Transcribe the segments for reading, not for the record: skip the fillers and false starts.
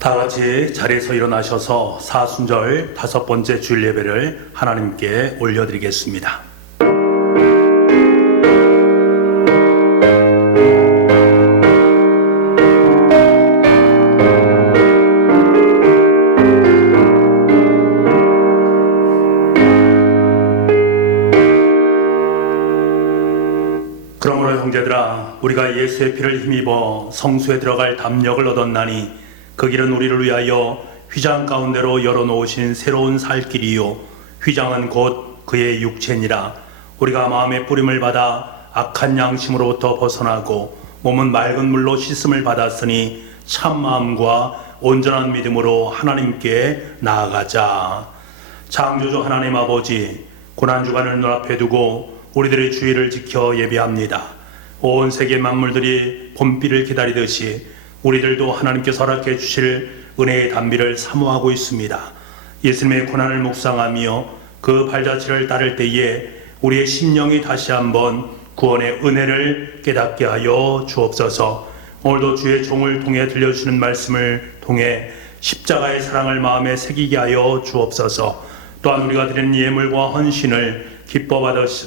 다 같이 자리에서 일어나셔서 사순절 5번째 주일 예배를 하나님께 올려드리겠습니다. 그러므로 형제들아, 우리가 예수의 피를 힘입어 성소에 들어갈 담력을 얻었나니 그 길은 우리를 위하여 휘장 가운데로 열어놓으신 새로운 살 길이요, 휘장은 곧 그의 육체니라. 우리가 마음의 뿌림을 받아 악한 양심으로부터 벗어나고 몸은 맑은 물로 씻음을 받았으니 참 마음과 온전한 믿음으로 하나님께 나아가자. 창조주 하나님 아버지, 고난주간을 눈앞에 두고 우리들의 주의를 지켜 예배합니다. 온 세계 만물들이 봄비를 기다리듯이 우리들도 하나님께서 허락해 주실 은혜의 단비를 사모하고 있습니다. 예수님의 고난을 묵상하며 그 발자취를 따를 때에 우리의 심령이 다시 한번 구원의 은혜를 깨닫게 하여 주옵소서. 오늘도 주의 종을 통해 들려주시는 말씀을 통해 십자가의 사랑을 마음에 새기게 하여 주옵소서. 또한 우리가 드리는 예물과 헌신을 기뻐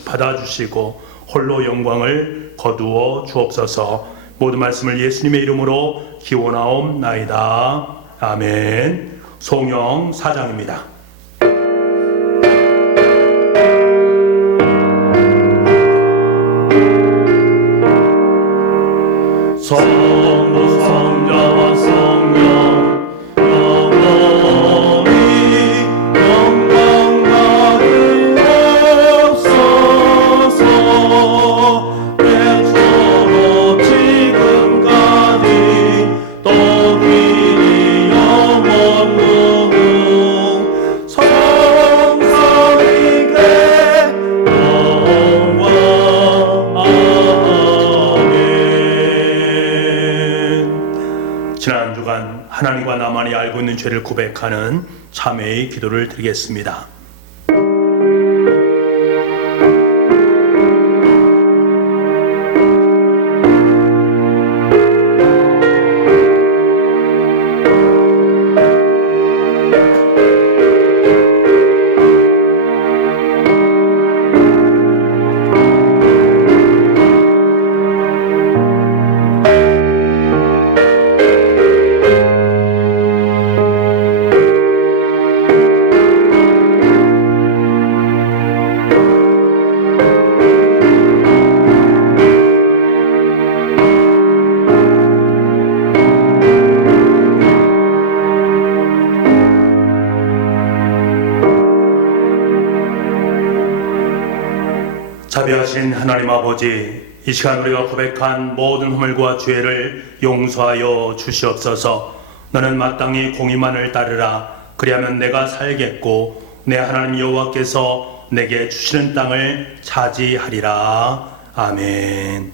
받아주시고 홀로 영광을 거두어 주옵소서. 모든 말씀을 예수님의 이름으로 기원하옵나이다. 아멘. 송영 4장입니다. 성부 성자와 성령 영원히 영광 받으옵소서. 대처로 지금까지 또기니 영원무 성삼위께 영광. 지난 주간 하나님과 나만이 알고 있는 죄를 고백하는 참회의 기도를 드리겠습니다. 자비하신 하나님 아버지, 이 시간 우리가 고백한 모든 허물과 죄를 용서하여 주시옵소서. 너는 마땅히 공의만을 따르라. 그리하면 내가 살겠고 내 하나님 여호와께서 내게 주시는 땅을 차지하리라. 아멘.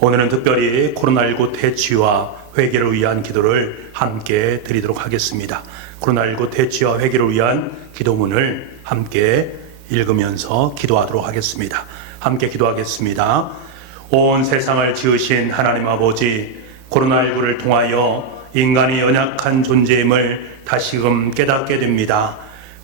오늘은 특별히 코로나19 퇴치와 회개를 위한 기도를 함께 드리도록 하겠습니다. 코로나19 퇴치와 회개를 위한 기도문을 함께 읽으면서 기도하도록 하겠습니다. 함께 기도하겠습니다. 온 세상을 지으신 하나님 아버지, 코로나19를 통하여 인간이 연약한 존재임을 다시금 깨닫게 됩니다.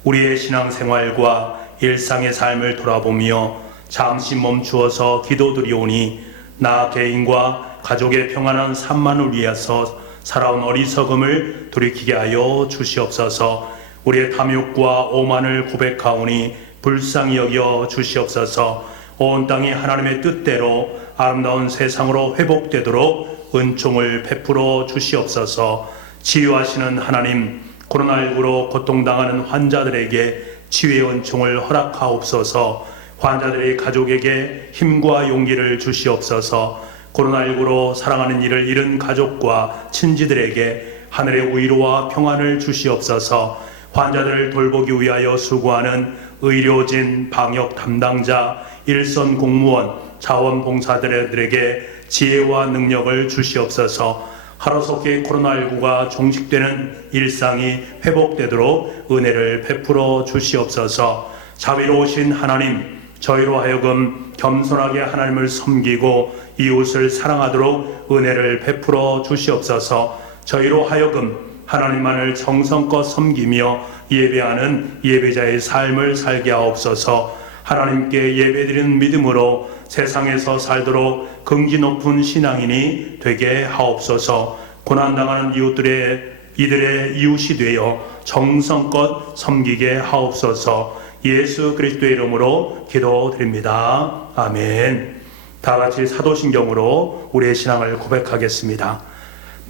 우리의 신앙생활과 일상의 삶을 돌아보며 잠시 멈추어서 기도드리오니 나 개인과 가족의 평안한 삶만을 위해서 살아온 어리석음을 돌이키게 하여 주시옵소서. 우리의 탐욕과 오만을 고백하오니 불쌍히 여겨 주시옵소서. 온 땅이 하나님의 뜻대로 아름다운 세상으로 회복되도록 은총을 베풀어 주시옵소서. 치유하시는 하나님, 코로나19로 고통당하는 환자들에게 치유의 은총을 허락하옵소서. 환자들의 가족에게 힘과 용기를 주시옵소서. 코로나19로 사랑하는 이를 잃은 가족과 친지들에게 하늘의 위로와 평안을 주시옵소서. 환자들을 돌보기 위하여 수고하는 의료진, 방역 담당자, 일선 공무원, 자원봉사자들에게 지혜와 능력을 주시옵소서. 하루속히 코로나19가 종식되는 일상이 회복되도록 은혜를 베풀어 주시옵소서. 자비로우신 하나님, 저희로 하여금 겸손하게 하나님을 섬기고 이웃을 사랑하도록 은혜를 베풀어 주시옵소서. 저희로 하여금 하나님만을 정성껏 섬기며 예배하는 예배자의 삶을 살게 하옵소서. 하나님께 예배드리는 믿음으로 세상에서 살도록 긍지 높은 신앙인이 되게 하옵소서. 고난당하는 이들의 이웃이 되어 정성껏 섬기게 하옵소서. 예수 그리스도의 이름으로 기도드립니다. 아멘. 다 같이 사도신경으로 우리의 신앙을 고백하겠습니다.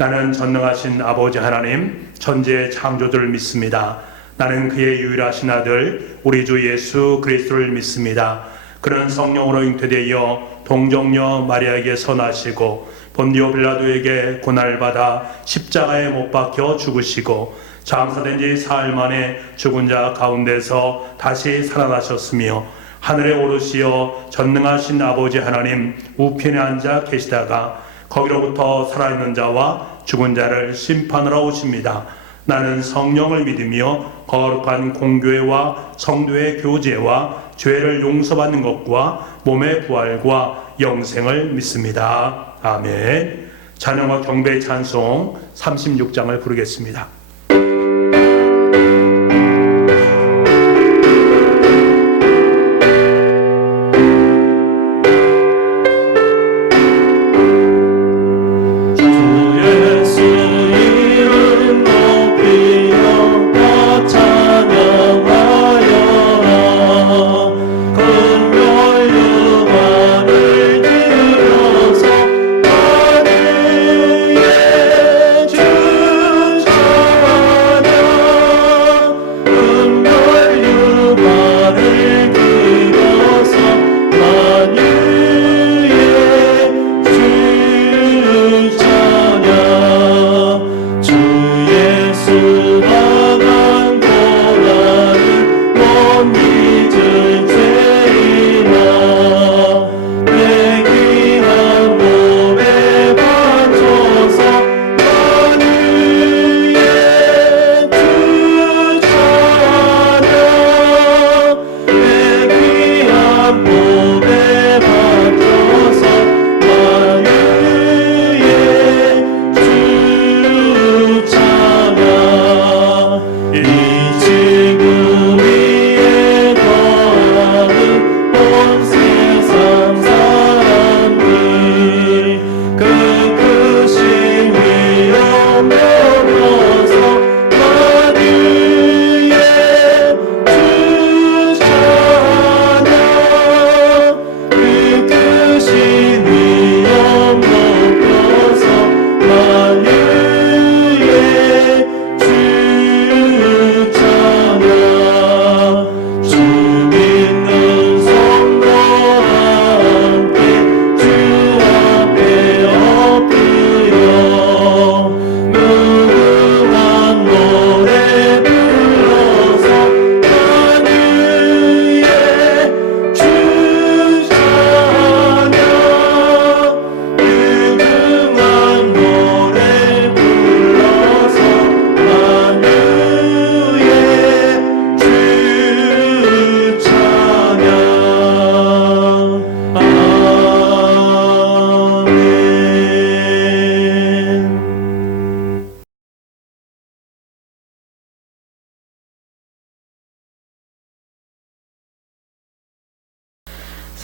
나는 전능하신 아버지 하나님, 천지의 창조주를 믿습니다. 나는 그의 유일하신 아들 우리 주 예수 그리스도를 믿습니다. 그는 성령으로 잉태되어 동정녀 마리아에게 선하시고 본디오 빌라도에게 고난받아 십자가에 못 박혀 죽으시고 장사된 지 사흘 만에 죽은 자 가운데서 다시 살아나셨으며 하늘에 오르시어 전능하신 아버지 하나님 우편에 앉아 계시다가 거기로부터 살아있는 자와 죽은 자를 심판하러 오십니다. 나는 성령을 믿으며 거룩한 공교회와 성도의 교제와 죄를 용서받는 것과 몸의 부활과 영생을 믿습니다. 아멘. 찬양과 경배의 찬송 36장을 부르겠습니다.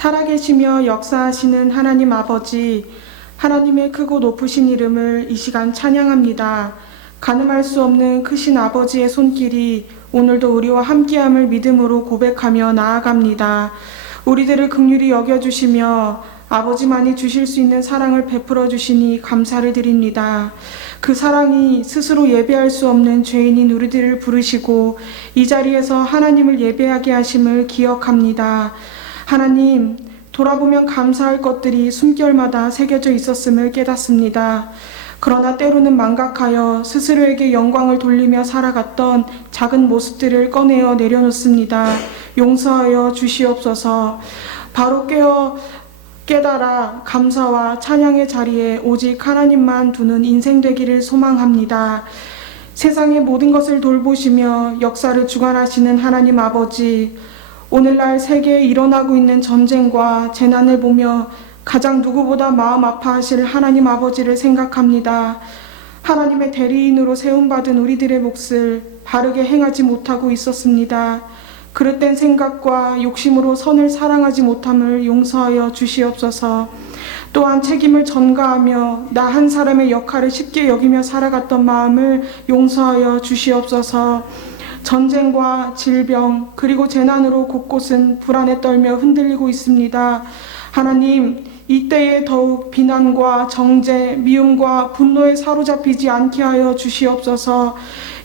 살아계시며 역사하시는 하나님 아버지, 하나님의 크고 높으신 이름을 이 시간 찬양합니다. 가늠할 수 없는 크신 아버지의 손길이 오늘도 우리와 함께함을 믿음으로 고백하며 나아갑니다. 우리들을 긍휼히 여겨주시며 아버지만이 주실 수 있는 사랑을 베풀어 주시니 감사를 드립니다. 그 사랑이 스스로 예배할 수 없는 죄인인 우리들을 부르시고 이 자리에서 하나님을 예배하게 하심을 기억합니다. 하나님, 돌아보면 감사할 것들이 숨결마다 새겨져 있었음을 깨닫습니다. 그러나 때로는 망각하여 스스로에게 영광을 돌리며 살아갔던 작은 모습들을 꺼내어 내려놓습니다. 용서하여 주시옵소서. 바로 깨달아 감사와 찬양의 자리에 오직 하나님만 두는 인생 되기를 소망합니다. 세상의 모든 것을 돌보시며 역사를 주관하시는 하나님 아버지, 오늘날 세계에 일어나고 있는 전쟁과 재난을 보며 가장 누구보다 마음 아파하실 하나님 아버지를 생각합니다. 하나님의 대리인으로 세움받은 우리들의 몫을 바르게 행하지 못하고 있었습니다. 그릇된 생각과 욕심으로 선을 사랑하지 못함을 용서하여 주시옵소서. 또한 책임을 전가하며 나 한 사람의 역할을 쉽게 여기며 살아갔던 마음을 용서하여 주시옵소서. 전쟁과 질병 그리고 재난으로 곳곳은 불안에 떨며 흔들리고 있습니다. 하나님, 이때에 더욱 비난과 정죄, 미움과 분노에 사로잡히지 않게 하여 주시옵소서.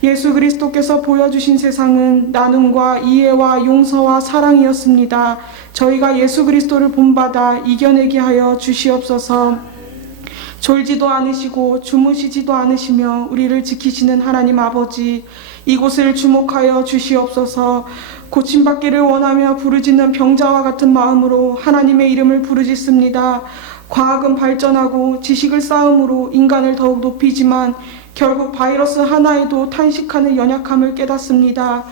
예수 그리스도께서 보여주신 세상은 나눔과 이해와 용서와 사랑이었습니다. 저희가 예수 그리스도를 본받아 이겨내게 하여 주시옵소서. 졸지도 않으시고 주무시지도 않으시며 우리를 지키시는 하나님 아버지, 이곳을 주목하여 주시옵소서. 고침받기를 원하며 부르짖는 병자와 같은 마음으로 하나님의 이름을 부르짖습니다. 과학은 발전하고 지식을 쌓음으로 인간을 더욱 높이지만 결국 바이러스 하나에도 탄식하는 연약함을 깨닫습니다.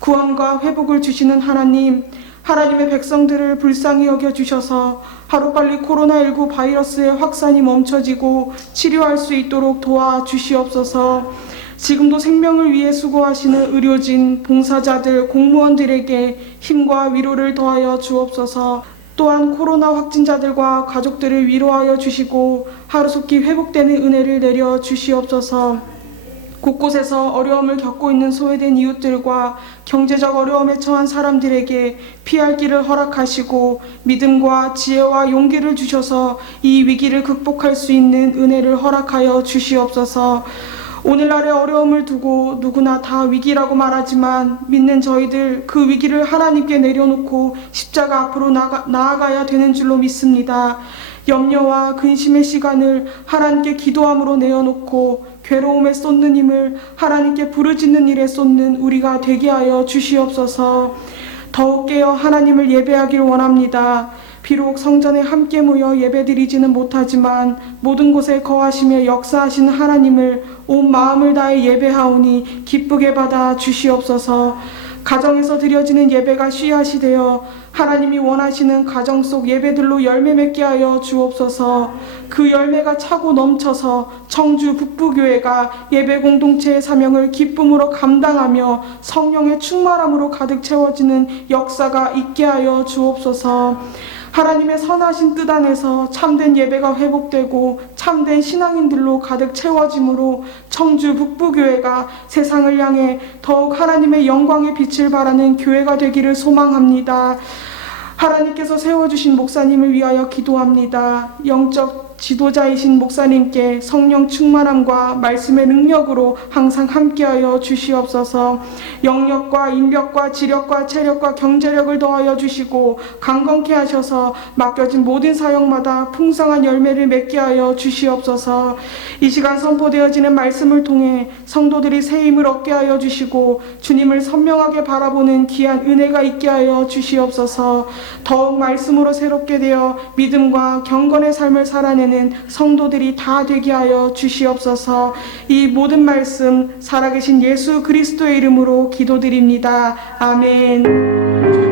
구원과 회복을 주시는 하나님, 하나님의 백성들을 불쌍히 여겨주셔서 하루빨리 코로나19 바이러스의 확산이 멈춰지고 치료할 수 있도록 도와주시옵소서. 지금도 생명을 위해 수고하시는 의료진, 봉사자들, 공무원들에게 힘과 위로를 더하여 주옵소서. 또한 코로나 확진자들과 가족들을 위로하여 주시고 하루속히 회복되는 은혜를 내려 주시옵소서. 곳곳에서 어려움을 겪고 있는 소외된 이웃들과 경제적 어려움에 처한 사람들에게 피할 길을 허락하시고 믿음과 지혜와 용기를 주셔서 이 위기를 극복할 수 있는 은혜를 허락하여 주시옵소서. 오늘날의 어려움을 두고 누구나 다 위기라고 말하지만 믿는 저희들 그 위기를 하나님께 내려놓고 십자가 앞으로 나아가야 되는 줄로 믿습니다. 염려와 근심의 시간을 하나님께 기도함으로 내어놓고 괴로움에 쏟는 힘을 하나님께 부르짖는 일에 쏟는 우리가 되게 하여 주시옵소서. 더욱 깨어 하나님을 예배하길 원합니다. 비록 성전에 함께 모여 예배드리지는 못하지만 모든 곳에 거하시며 역사하시는 하나님을 온 마음을 다해 예배하오니 기쁘게 받아 주시옵소서. 가정에서 드려지는 예배가 씨앗이 되어 하나님이 원하시는 가정 속 예배들로 열매 맺게 하여 주옵소서. 그 열매가 차고 넘쳐서 청주 북부교회가 예배 공동체의 사명을 기쁨으로 감당하며 성령의 충만함으로 가득 채워지는 역사가 있게 하여 주옵소서. 하나님의 선하신 뜻 안에서 참된 예배가 회복되고 참된 신앙인들로 가득 채워짐으로 청주 북부교회가 세상을 향해 더욱 하나님의 영광의 빛을 발하는 교회가 되기를 소망합니다. 하나님께서 세워주신 목사님을 위하여 기도합니다. 영적 지도자이신 목사님께 성령 충만함과 말씀의 능력으로 항상 함께하여 주시옵소서. 영력과 인력과 지력과 체력과 경제력을 더하여 주시고 강건케 하셔서 맡겨진 모든 사역마다 풍성한 열매를 맺게 하여 주시옵소서. 이 시간 선포되어지는 말씀을 통해 성도들이 새 힘을 얻게 하여 주시고 주님을 선명하게 바라보는 귀한 은혜가 있게 하여 주시옵소서. 더욱 말씀으로 새롭게 되어 믿음과 경건의 삶을 살아내는 성도들이 다 되게 하여 주시옵소서. 이 모든 말씀 살아계신 예수 그리스도의 이름으로 기도드립니다. 아멘.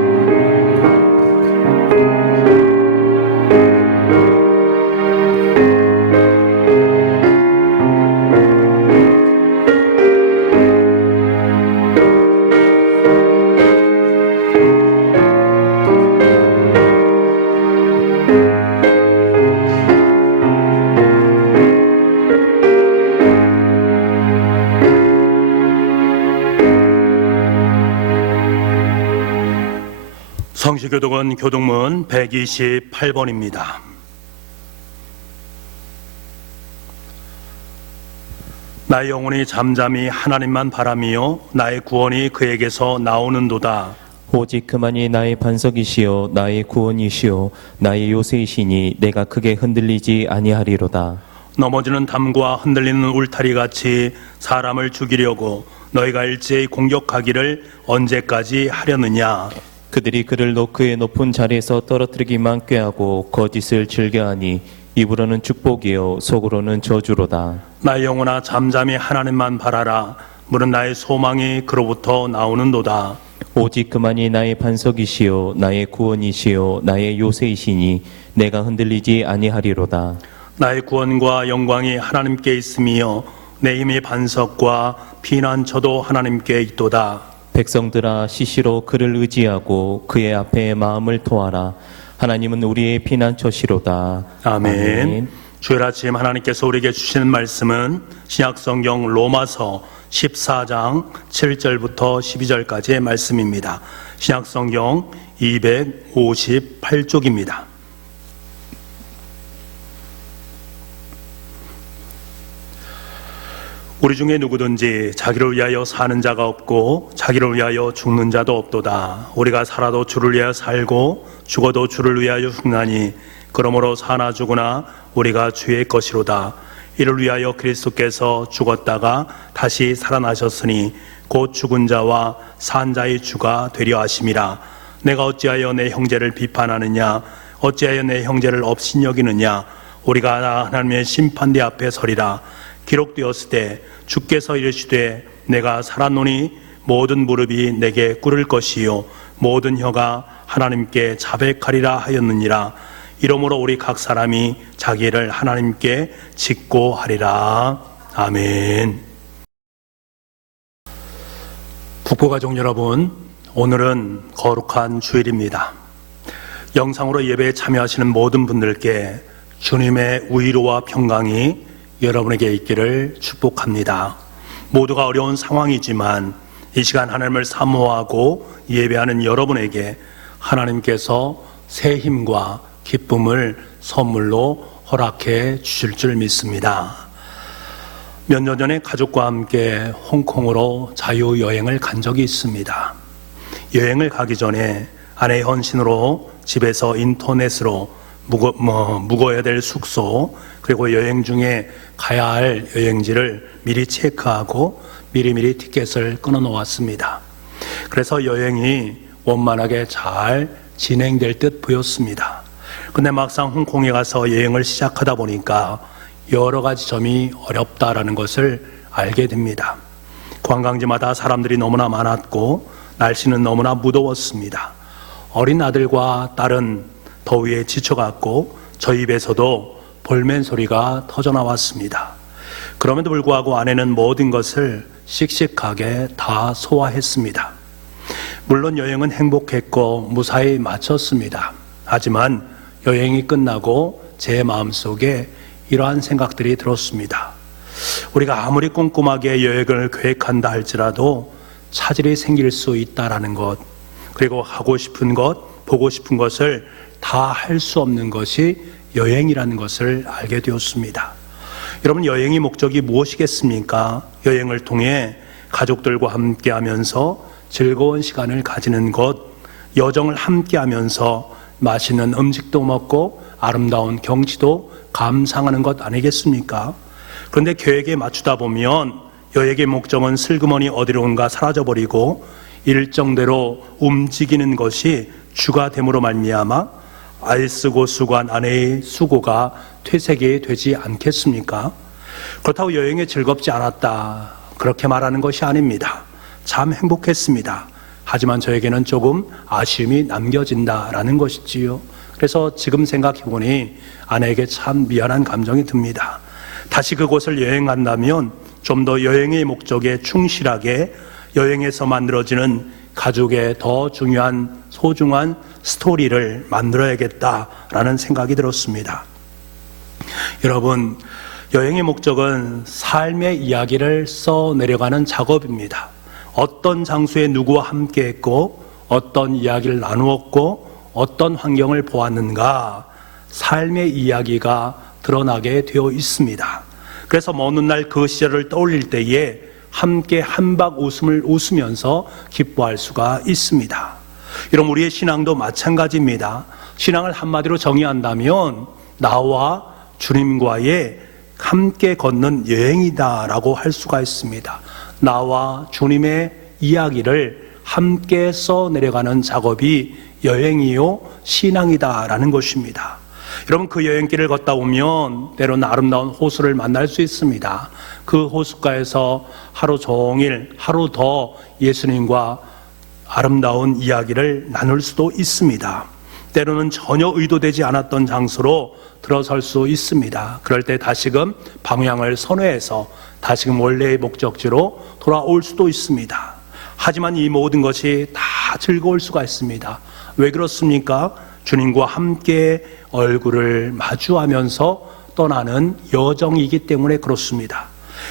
성시교독은 교독문 128번입니다. 나의 영혼이 잠잠히 하나님만 바라며 나의 구원이 그에게서 나오는도다. 오직 그만이 나의 반석이시요 나의 구원이시요 나의 요새이시니 내가 크게 흔들리지 아니하리로다. 넘어지는 담과 흔들리는 울타리같이 사람을 죽이려고 너희가 일제히 공격하기를 언제까지 하려느냐. 그들이 그를 그의 높은 자리에서 떨어뜨리기만 꾀하고 거짓을 즐겨하니 입으로는 축복이요 속으로는 저주로다. 나의 영혼아 잠잠히 하나님만 바라라. 물은 나의 소망이 그로부터 나오는도다. 오직 그만이 나의 반석이시요 나의 구원이시요 나의 요새이시니 내가 흔들리지 아니하리로다. 나의 구원과 영광이 하나님께 있으며 내 힘의 반석과 피난처도 하나님께 있도다. 백성들아 시시로 그를 의지하고 그의 앞에 마음을 토하라. 하나님은 우리의 피난처시로다. 아멘. 주일 아침 하나님께서 우리에게 주시는 말씀은 신약성경 로마서 14장 7절부터 12절까지의 말씀입니다. 신약성경 258쪽입니다. 우리 중에 누구든지 자기를 위하여 사는 자가 없고 자기를 위하여 죽는 자도 없도다. 우리가 살아도 주를 위하여 살고 죽어도 주를 위하여 죽나니 그러므로 사나 죽으나 우리가 주의 것이로다. 이를 위하여 그리스도께서 죽었다가 다시 살아나셨으니 곧 죽은 자와 산 자의 주가 되려 하심이라. 내가 어찌하여 내 형제를 비판하느냐? 어찌하여 내 형제를 업신여기느냐? 우리가 하나님의 심판대 앞에 서리라. 기록되었을 때 주께서 이르시되 내가 살았노니 모든 무릎이 내게 꿇을 것이요 모든 혀가 하나님께 자백하리라 하였느니라. 이러므로 우리 각 사람이 자기를 하나님께 직고하리라. 아멘. 북부가족 여러분, 오늘은 거룩한 주일입니다. 영상으로 예배에 참여하시는 모든 분들께 주님의 위로와 평강이 여러분에게 있기를 축복합니다. 모두가 어려운 상황이지만 이 시간 하나님을 사모하고 예배하는 여러분에게 하나님께서 새 힘과 기쁨을 선물로 허락해 주실 줄 믿습니다. 몇 년 전에 가족과 함께 홍콩으로 자유여행을 간 적이 있습니다. 여행을 가기 전에 아내의 헌신으로 집에서 인터넷으로 묵어야 될 숙소 그리고 여행 중에 가야 할 여행지를 미리 체크하고 미리미리 티켓을 끊어 놓았습니다. 그래서 여행이 원만하게 잘 진행될 듯 보였습니다. 근데 막상 홍콩에 가서 여행을 시작하다 보니까 여러 가지 점이 어렵다라는 것을 알게 됩니다. 관광지마다 사람들이 너무나 많았고 날씨는 너무나 무더웠습니다. 어린 아들과 딸은 더위에 지쳐갔고 저희 입에서도 볼멘 소리가 터져나왔습니다. 그럼에도 불구하고 아내는 모든 것을 씩씩하게 다 소화했습니다. 물론 여행은 행복했고 무사히 마쳤습니다. 하지만 여행이 끝나고 제 마음속에 이러한 생각들이 들었습니다. 우리가 아무리 꼼꼼하게 여행을 계획한다 할지라도 차질이 생길 수 있다라는 것, 그리고 하고 싶은 것, 보고 싶은 것을 다 할 수 없는 것이 여행이라는 것을 알게 되었습니다. 여러분, 여행의 목적이 무엇이겠습니까? 여행을 통해 가족들과 함께 하면서 즐거운 시간을 가지는 것, 여정을 함께 하면서 맛있는 음식도 먹고 아름다운 경치도 감상하는 것 아니겠습니까? 그런데 계획에 맞추다 보면 여행의 목적은 슬그머니 어디론가 사라져버리고 일정대로 움직이는 것이 주가 됨으로 말미암아 알쓰고 수고한 아내의 수고가 퇴색이 되지 않겠습니까? 그렇다고 여행에 즐겁지 않았다, 그렇게 말하는 것이 아닙니다. 참 행복했습니다. 하지만 저에게는 조금 아쉬움이 남겨진다라는 것이지요. 그래서 지금 생각해보니 아내에게 참 미안한 감정이 듭니다. 다시 그곳을 여행 간다면 좀 더 여행의 목적에 충실하게 여행에서 만들어지는 가족의 더 중요한 소중한 스토리를 만들어야겠다라는 생각이 들었습니다. 여러분, 여행의 목적은 삶의 이야기를 써내려가는 작업입니다. 어떤 장소에 누구와 함께 했고 어떤 이야기를 나누었고 어떤 환경을 보았는가, 삶의 이야기가 드러나게 되어 있습니다. 그래서 먼 훗날 그 시절을 떠올릴 때에 함께 한박 웃음을 웃으면서 기뻐할 수가 있습니다. 여러분, 우리의 신앙도 마찬가지입니다. 신앙을 한마디로 정의한다면 나와 주님과의 함께 걷는 여행이다라고 할 수가 있습니다. 나와 주님의 이야기를 함께 써내려가는 작업이 여행이요 신앙이다라는 것입니다. 여러분, 그 여행길을 걷다 보면 때로는 아름다운 호수를 만날 수 있습니다. 그 호숫가에서 하루 종일, 하루 더 예수님과 아름다운 이야기를 나눌 수도 있습니다. 때로는 전혀 의도되지 않았던 장소로 들어설 수 있습니다. 그럴 때 다시금 방향을 선회해서 다시금 원래의 목적지로 돌아올 수도 있습니다. 하지만 이 모든 것이 다 즐거울 수가 있습니다. 왜 그렇습니까? 주님과 함께 얼굴을 마주하면서 떠나는 여정이기 때문에 그렇습니다.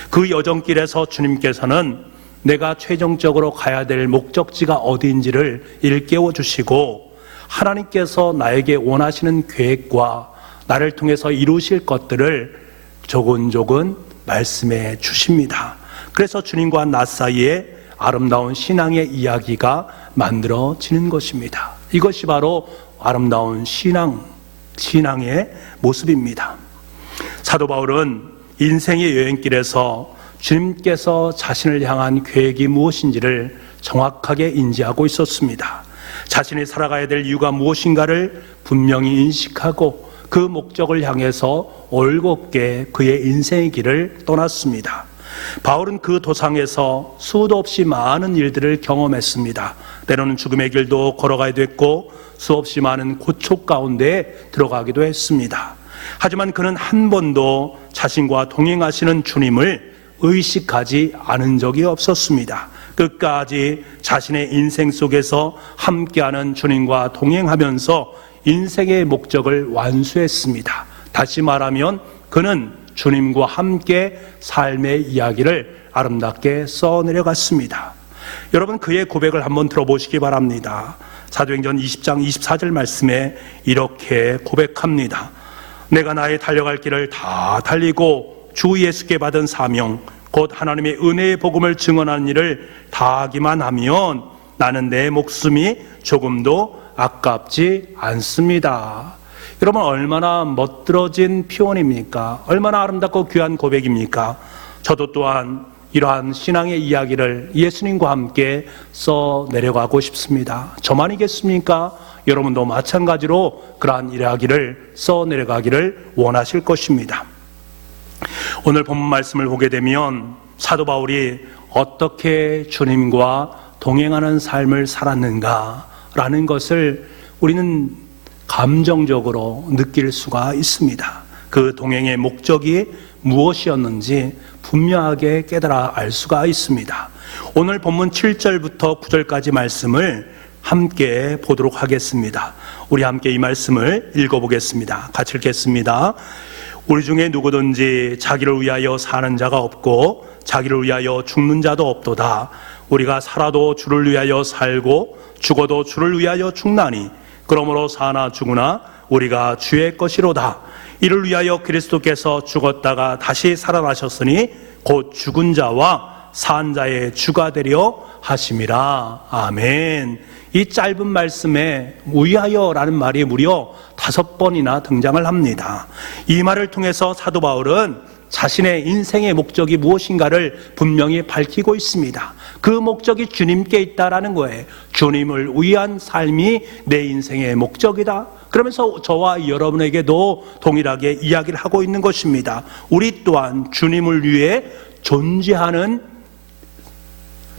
그 여정길에서 주님께서는 내가 최종적으로 가야 될 목적지가 어디인지를 일깨워 주시고 하나님께서 나에게 원하시는 계획과 나를 통해서 이루실 것들을 조근조근 말씀해 주십니다. 그래서 주님과 나 사이에 아름다운 신앙의 이야기가 만들어지는 것입니다. 이것이 바로 아름다운 신앙의 모습입니다. 사도 바울은 인생의 여행길에서 주님께서 자신을 향한 계획이 무엇인지를 정확하게 인지하고 있었습니다. 자신이 살아가야 될 이유가 무엇인가를 분명히 인식하고 그 목적을 향해서 올곧게 그의 인생의 길을 떠났습니다. 바울은 그 도상에서 수도 없이 많은 일들을 경험했습니다. 때로는 죽음의 길도 걸어가야 됐고 수없이 많은 고초 가운데 들어가기도 했습니다. 하지만 그는 한 번도 자신과 동행하시는 주님을 의식하지 않은 적이 없었습니다. 끝까지 자신의 인생 속에서 함께하는 주님과 동행하면서 인생의 목적을 완수했습니다. 다시 말하면 그는 주님과 함께 삶의 이야기를 아름답게 써내려갔습니다. 여러분, 그의 고백을 한번 들어보시기 바랍니다. 사도행전 20장 24절 말씀에 이렇게 고백합니다. 내가 나의 달려갈 길을 다 달리고 주 예수께 받은 사명 곧 하나님의 은혜의 복음을 증언하는 일을 다하기만 하면 나는 내 목숨이 조금도 아깝지 않습니다. 여러분, 얼마나 멋들어진 표현입니까? 얼마나 아름답고 귀한 고백입니까? 저도 또한 이러한 신앙의 이야기를 예수님과 함께 써 내려가고 싶습니다. 저만이겠습니까? 여러분도 마찬가지로 그러한 이야기를 써 내려가기를 원하실 것입니다. 오늘 본문 말씀을 보게 되면 사도 바울이 어떻게 주님과 동행하는 삶을 살았는가라는 것을 우리는 감정적으로 느낄 수가 있습니다. 그 동행의 목적이 무엇이었는지 분명하게 깨달아 알 수가 있습니다. 오늘 본문 7절부터 9절까지 말씀을 함께 보도록 하겠습니다. 우리 함께 이 말씀을 읽어보겠습니다. 같이 읽겠습니다. 우리 중에 누구든지 자기를 위하여 사는 자가 없고 자기를 위하여 죽는 자도 없도다. 우리가 살아도 주를 위하여 살고 죽어도 주를 위하여 죽나니 그러므로 사나 죽으나 우리가 주의 것이로다. 이를 위하여 그리스도께서 죽었다가 다시 살아나셨으니 곧 죽은 자와 산 자의 주가 되려 하심이라. 아멘. 이 짧은 말씀에 위하여라는 말이 무려 5번이나 등장을 합니다. 이 말을 통해서 사도 바울은 자신의 인생의 목적이 무엇인가를 분명히 밝히고 있습니다. 그 목적이 주님께 있다라는 거예요. 주님을 위한 삶이 내 인생의 목적이다. 그러면서 저와 여러분에게도 동일하게 이야기를 하고 있는 것입니다. 우리 또한 주님을 위해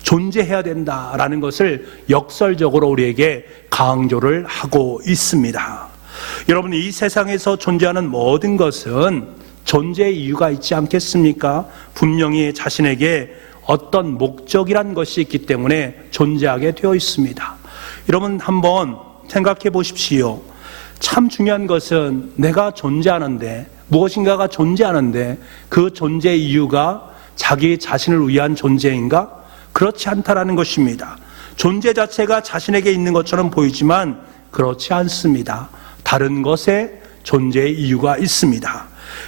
존재해야 된다라는 것을 역설적으로 우리에게 강조를 하고 있습니다. 여러분, 이 세상에서 존재하는 모든 것은 존재의 이유가 있지 않겠습니까? 분명히 자신에게 어떤 목적이란 것이 있기 때문에 존재하게 되어 있습니다. 여러분, 한번 생각해 보십시오. 참 중요한 것은 내가 존재하는데, 무엇인가가 존재하는데 그 존재의 이유가 자기 자신을 위한 존재인가? 그렇지 않다라는 것입니다. 존재 자체가 자신에게 있는 것처럼 보이지만 그렇지 않습니다. 다른 것에 존재의 이유가 있습니다.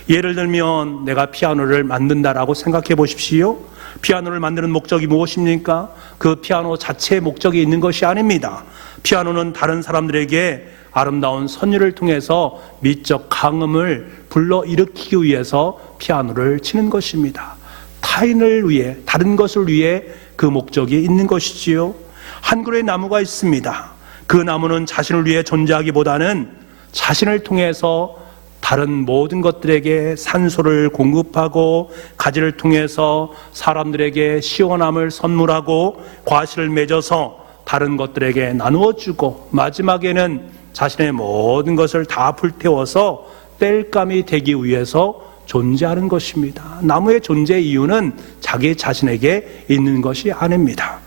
예를 들면 내가 피아노를 만든다라고 생각해 보십시오. 피아노를 만드는 목적이 무엇입니까? 그 피아노 자체의 목적이 있는 것이 아닙니다. 피아노는 다른 사람들에게 아름다운 선율을 통해서 미적 강음을 불러일으키기 위해서 피아노를 치는 것입니다. 타인을 위해, 다른 것을 위해 그 목적이 있는 것이지요. 한 그루의 나무가 있습니다. 그 나무는 자신을 위해 존재하기보다는 자신을 통해서 다른 모든 것들에게 산소를 공급하고 가지를 통해서 사람들에게 시원함을 선물하고 과실을 맺어서 다른 것들에게 나누어 주고 마지막에는 자신의 모든 것을 다 불태워서 땔감이 되기 위해서 존재하는 것입니다. 나무의 존재 이유는 자기 자신에게 있는 것이 아닙니다.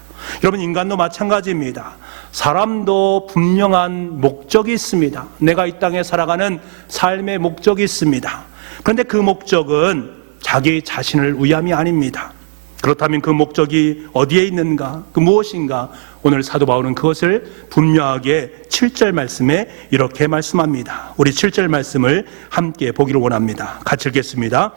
여러분, 인간도 마찬가지입니다. 사람도 분명한 목적이 있습니다. 내가 이 땅에 살아가는 삶의 목적이 있습니다. 그런데 그 목적은 자기 자신을 위함이 아닙니다. 그렇다면 그 목적이 어디에 있는가? 그 무엇인가? 오늘 사도 바울은 그것을 분명하게 7절 말씀에 이렇게 말씀합니다. 우리 7절 말씀을 함께 보기를 원합니다. 같이 읽겠습니다.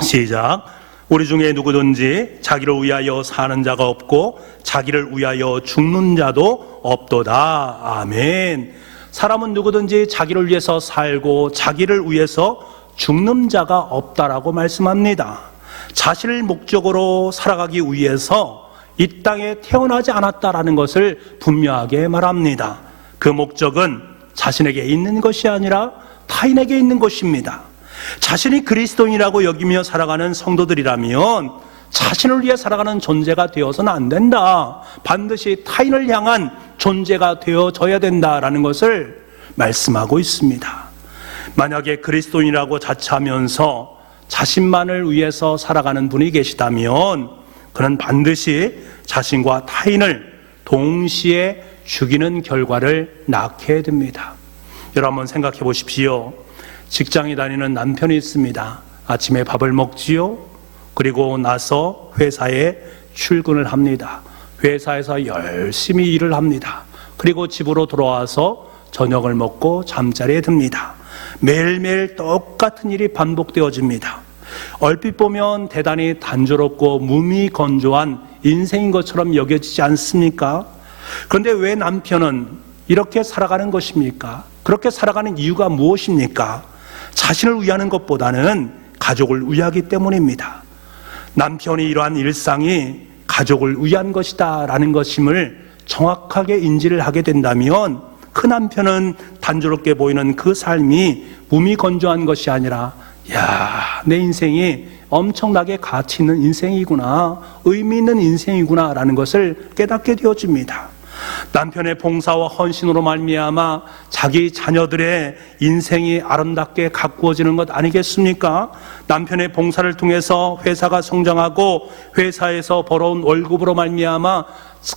시작. 우리 중에 누구든지 자기를 위하여 사는 자가 없고 자기를 위하여 죽는 자도 없도다. 아멘. 사람은 누구든지 자기를 위해서 살고 자기를 위해서 죽는 자가 없다라고 말씀합니다. 자신을 목적으로 살아가기 위해서 이 땅에 태어나지 않았다라는 것을 분명하게 말합니다. 그 목적은 자신에게 있는 것이 아니라 타인에게 있는 것입니다. 자신이 그리스도인이라고 여기며 살아가는 성도들이라면 자신을 위해 살아가는 존재가 되어서는 안 된다. 반드시 타인을 향한 존재가 되어져야 된다라는 것을 말씀하고 있습니다. 만약에 그리스도인이라고 자처하면서 자신만을 위해서 살아가는 분이 계시다면 그는 반드시 자신과 타인을 동시에 죽이는 결과를 낳게 됩니다. 여러분 한번 생각해 보십시오. 직장에 다니는 남편이 있습니다. 아침에 밥을 먹지요. 그리고 나서 회사에 출근을 합니다. 회사에서 열심히 일을 합니다. 그리고 집으로 돌아와서 저녁을 먹고 잠자리에 듭니다. 매일매일 똑같은 일이 반복되어집니다. 얼핏 보면 대단히 단조롭고 무미건조한 인생인 것처럼 여겨지지 않습니까? 그런데 왜 남편은 이렇게 살아가는 것입니까? 그렇게 살아가는 이유가 무엇입니까? 자신을 위하는 것보다는 가족을 위하기 때문입니다. 남편이 이러한 일상이 가족을 위한 것이다 라는 것임을 정확하게 인지를 하게 된다면 그 남편은 단조롭게 보이는 그 삶이 무미건조한 것이 아니라 내 인생이 엄청나게 가치 있는 인생이구나, 의미 있는 인생이구나 라는 것을 깨닫게 되어집니다. 남편의 봉사와 헌신으로 말미암아 자기 자녀들의 인생이 아름답게 가꾸어지는 것 아니겠습니까? 남편의 봉사를 통해서 회사가 성장하고 회사에서 벌어온 월급으로 말미암아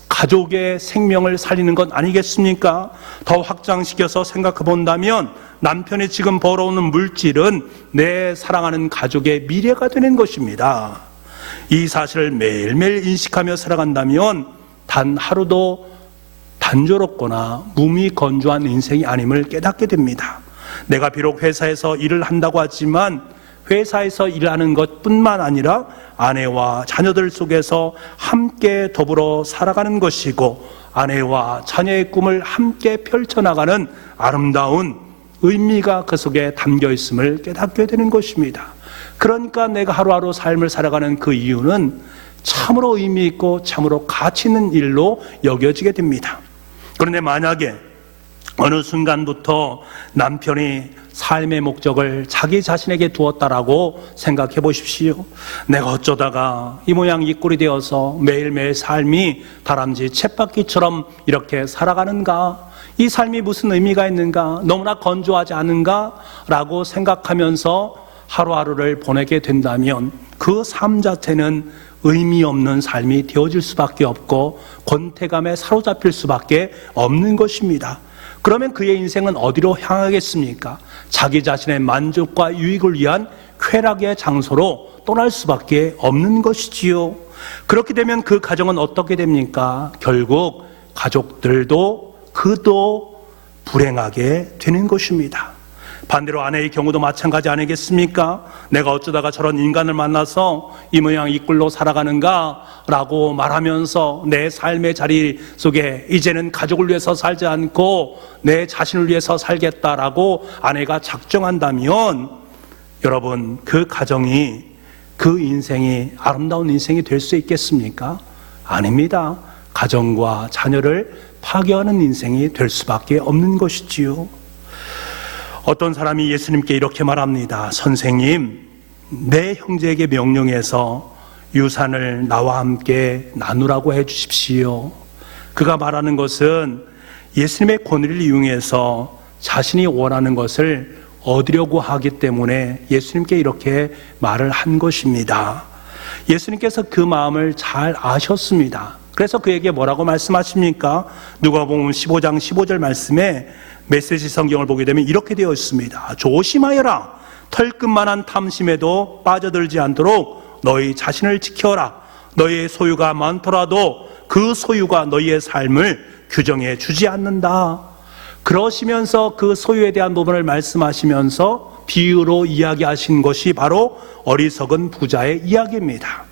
가족의 생명을 살리는 것 아니겠습니까? 더 확장시켜서 생각해 본다면 남편이 지금 벌어오는 물질은 내 사랑하는 가족의 미래가 되는 것입니다. 이 사실을 매일매일 인식하며 살아간다면 단 하루도 단조롭거나 무미건조한 인생이 아님을 깨닫게 됩니다. 내가 비록 회사에서 일을 한다고 하지만 회사에서 일하는 것뿐만 아니라 아내와 자녀들 속에서 함께 더불어 살아가는 것이고 아내와 자녀의 꿈을 함께 펼쳐나가는 아름다운 의미가 그 속에 담겨 있음을 깨닫게 되는 것입니다. 그러니까 내가 하루하루 삶을 살아가는 그 이유는 참으로 의미 있고 참으로 가치 있는 일로 여겨지게 됩니다. 그런데 만약에 어느 순간부터 남편이 삶의 목적을 자기 자신에게 두었다라고 생각해 보십시오. 내가 어쩌다가 이 모양 이 꼴이 되어서 매일매일 삶이 다람쥐 쳇바퀴처럼 이렇게 살아가는가? 이 삶이 무슨 의미가 있는가? 너무나 건조하지 않은가? 라고 생각하면서 하루하루를 보내게 된다면 그 삶 자체는 의미 없는 삶이 되어질 수밖에 없고 권태감에 사로잡힐 수밖에 없는 것입니다. 그러면 그의 인생은 어디로 향하겠습니까? 자기 자신의 만족과 유익을 위한 쾌락의 장소로 떠날 수밖에 없는 것이지요. 그렇게 되면 그 가정은 어떻게 됩니까? 결국 가족들도 그도 불행하게 되는 것입니다. 반대로 아내의 경우도 마찬가지 아니겠습니까? 내가 어쩌다가 저런 인간을 만나서 이 모양 이 꼴로 살아가는가? 라고 말하면서 내 삶의 자리 속에 이제는 가족을 위해서 살지 않고 내 자신을 위해서 살겠다라고 아내가 작정한다면 여러분 그 가정이 그 인생이 아름다운 인생이 될 수 있겠습니까? 아닙니다. 가정과 자녀를 파괴하는 인생이 될 수밖에 없는 것이지요. 어떤 사람이 예수님께 이렇게 말합니다. 선생님, 내 형제에게 명령해서 유산을 나와 함께 나누라고 해 주십시오. 그가 말하는 것은 예수님의 권위를 이용해서 자신이 원하는 것을 얻으려고 하기 때문에 예수님께 이렇게 말을 한 것입니다. 예수님께서 그 마음을 잘 아셨습니다. 그래서 그에게 뭐라고 말씀하십니까? 누가복음 15장 15절 말씀에 메시지 성경을 보게 되면 이렇게 되어 있습니다. 조심하여라. 털끝만한 탐심에도 빠져들지 않도록 너희 자신을 지켜라. 너희의 소유가 많더라도 그 소유가 너희의 삶을 규정해 주지 않는다. 그러시면서 그 소유에 대한 부분을 말씀하시면서 비유로 이야기하신 것이 바로 어리석은 부자의 이야기입니다.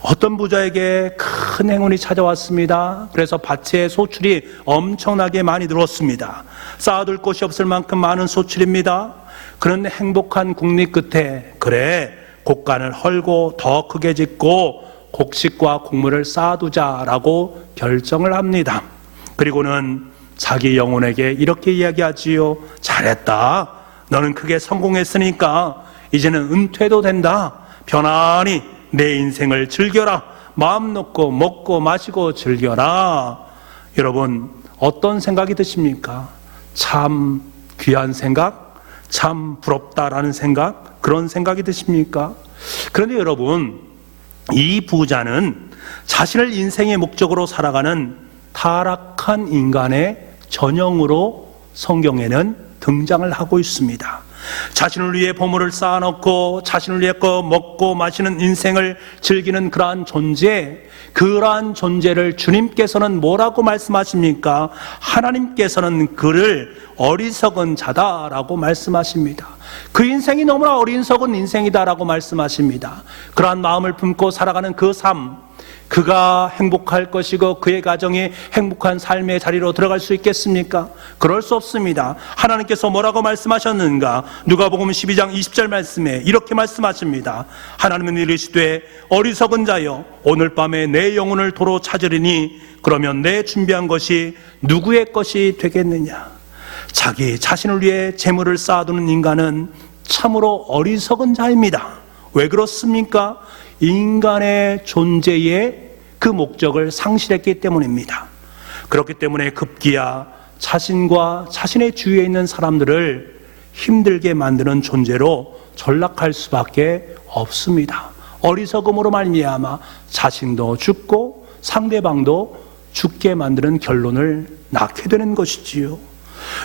어떤 부자에게 큰 행운이 찾아왔습니다. 그래서 밭에 소출이 엄청나게 많이 들었습니다. 쌓아둘 곳이 없을 만큼 많은 소출입니다. 그런 행복한 국리 끝에 그래 곡간을 헐고 더 크게 짓고 곡식과 곡물을 쌓아두자라고 결정을 합니다. 그리고는 자기 영혼에게 이렇게 이야기하지요. 잘했다. 너는 크게 성공했으니까 이제는 은퇴도 된다. 편안히 내 인생을 즐겨라. 마음 놓고 먹고 마시고 즐겨라. 여러분, 어떤 생각이 드십니까? 참 귀한 생각? 참 부럽다라는 생각? 그런 생각이 드십니까? 그런데 여러분, 이 부자는 자신을 인생의 목적으로 살아가는 타락한 인간의 전형으로 성경에는 등장을 하고 있습니다. 자신을 위해 보물을 쌓아놓고 자신을 위해 먹고 마시는 인생을 즐기는 그러한 존재를 주님께서는 뭐라고 말씀하십니까? 하나님께서는 그를 어리석은 자다라고 말씀하십니다. 그 인생이 너무나 어리석은 인생이다라고 말씀하십니다. 그러한 마음을 품고 살아가는 그 삶, 그가 행복할 것이고 그의 가정이 행복한 삶의 자리로 들어갈 수 있겠습니까? 그럴 수 없습니다. 하나님께서 뭐라고 말씀하셨는가? 누가복음 12장 20절 말씀에 이렇게 말씀하십니다. 하나님은 이르시되 어리석은 자여 오늘 밤에 내 영혼을 도로 찾으리니 그러면 내 준비한 것이 누구의 것이 되겠느냐? 자기 자신을 위해 재물을 쌓아두는 인간은 참으로 어리석은 자입니다. 왜 그렇습니까? 인간의 존재의 그 목적을 상실했기 때문입니다. 그렇기 때문에 급기야 자신과 자신의 주위에 있는 사람들을 힘들게 만드는 존재로 전락할 수밖에 없습니다. 어리석음으로 말미암아 자신도 죽고 상대방도 죽게 만드는 결론을 낳게 되는 것이지요.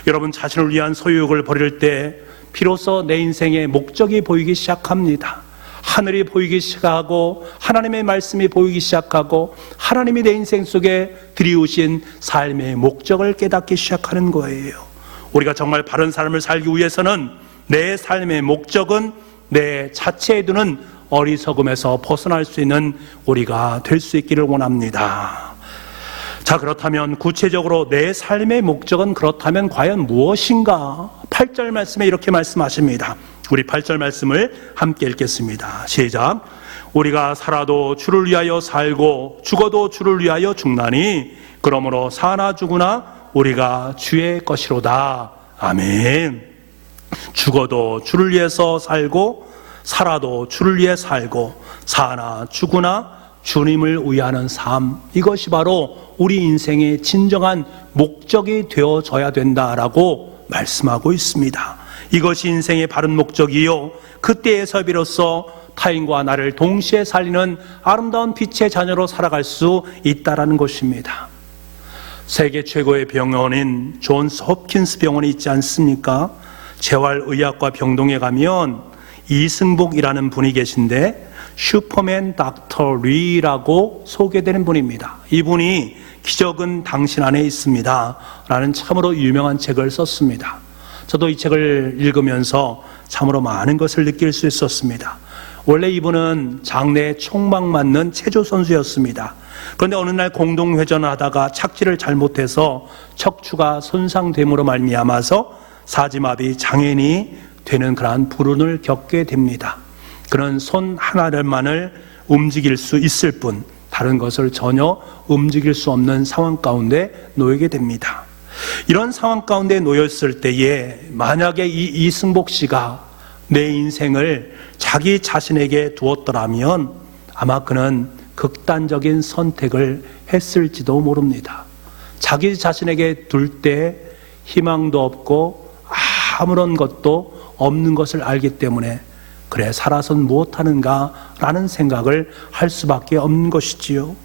여러분, 자신을 위한 소유욕을 버릴 때 비로소 내 인생의 목적이 보이기 시작합니다. 하늘이 보이기 시작하고 하나님의 말씀이 보이기 시작하고 하나님이 내 인생 속에 들이우신 삶의 목적을 깨닫기 시작하는 거예요. 우리가 정말 바른 삶을 살기 위해서는 내 삶의 목적은 내 자체에 두는 어리석음에서 벗어날 수 있는 우리가 될 수 있기를 원합니다. 자, 그렇다면 구체적으로 내 삶의 목적은 그렇다면 과연 무엇인가? 8절 말씀에 이렇게 말씀하십니다. 우리 8절 말씀을 함께 읽겠습니다. 시작. 우리가 살아도 주를 위하여 살고 죽어도 주를 위하여 죽나니 그러므로 사나 죽으나 우리가 주의 것이로다. 아멘. 죽어도 주를 위해서 살고 살아도 주를 위해 살고 사나 죽으나 주님을 위하는 삶, 이것이 바로 우리 인생의 진정한 목적이 되어져야 된다라고 말씀하고 있습니다. 이것이 인생의 바른 목적이요, 그때에서 비로소 타인과 나를 동시에 살리는 아름다운 빛의 자녀로 살아갈 수 있다라는 것입니다. 세계 최고의 병원인 존스 홉킨스 병원이 있지 않습니까? 재활의학과 병동에 가면 이승복이라는 분이 계신데 슈퍼맨 닥터 리라고 소개되는 분입니다. 이분이 기적은 당신 안에 있습니다 라는 참으로 유명한 책을 썼습니다. 저도 이 책을 읽으면서 참으로 많은 것을 느낄 수 있었습니다. 원래 이분은 장내에 총막 맞는 체조 선수였습니다. 그런데 어느 날 공동회전을 하다가 착지를 잘못해서 척추가 손상됨으로 말미암아서 사지마비 장애인이 되는 그러한 불운을 겪게 됩니다. 그는 손 하나만을 움직일 수 있을 뿐 다른 것을 전혀 움직일 수 없는 상황 가운데 놓이게 됩니다. 이런 상황 가운데 놓였을 때에 만약에 이 이승복 씨가 내 인생을 자기 자신에게 두었더라면 아마 그는 극단적인 선택을 했을지도 모릅니다. 자기 자신에게 둘 때 희망도 없고 아무런 것도 없는 것을 알기 때문에 그래 살아선 무엇하는가라는 생각을 할 수밖에 없는 것이지요.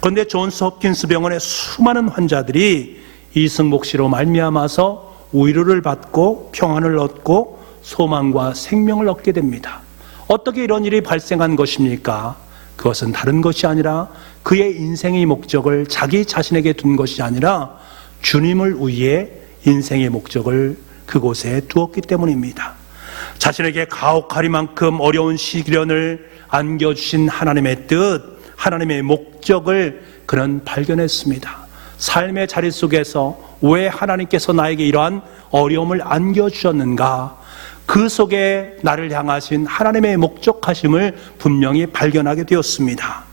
그런데 존스 홉킨스 병원의 수많은 환자들이 이승복 씨로 말미암아서 위로를 받고 평안을 얻고 소망과 생명을 얻게 됩니다. 어떻게 이런 일이 발생한 것입니까? 그것은 다른 것이 아니라 그의 인생의 목적을 자기 자신에게 둔 것이 아니라 주님을 위해 인생의 목적을 그곳에 두었기 때문입니다. 자신에게 가혹하리만큼 어려운 시련을 안겨주신 하나님의 뜻, 하나님의 목적을 그는 발견했습니다. 삶의 자리 속에서 왜 하나님께서 나에게 이러한 어려움을 안겨주셨는가? 그 속에 나를 향하신 하나님의 목적하심을 분명히 발견하게 되었습니다.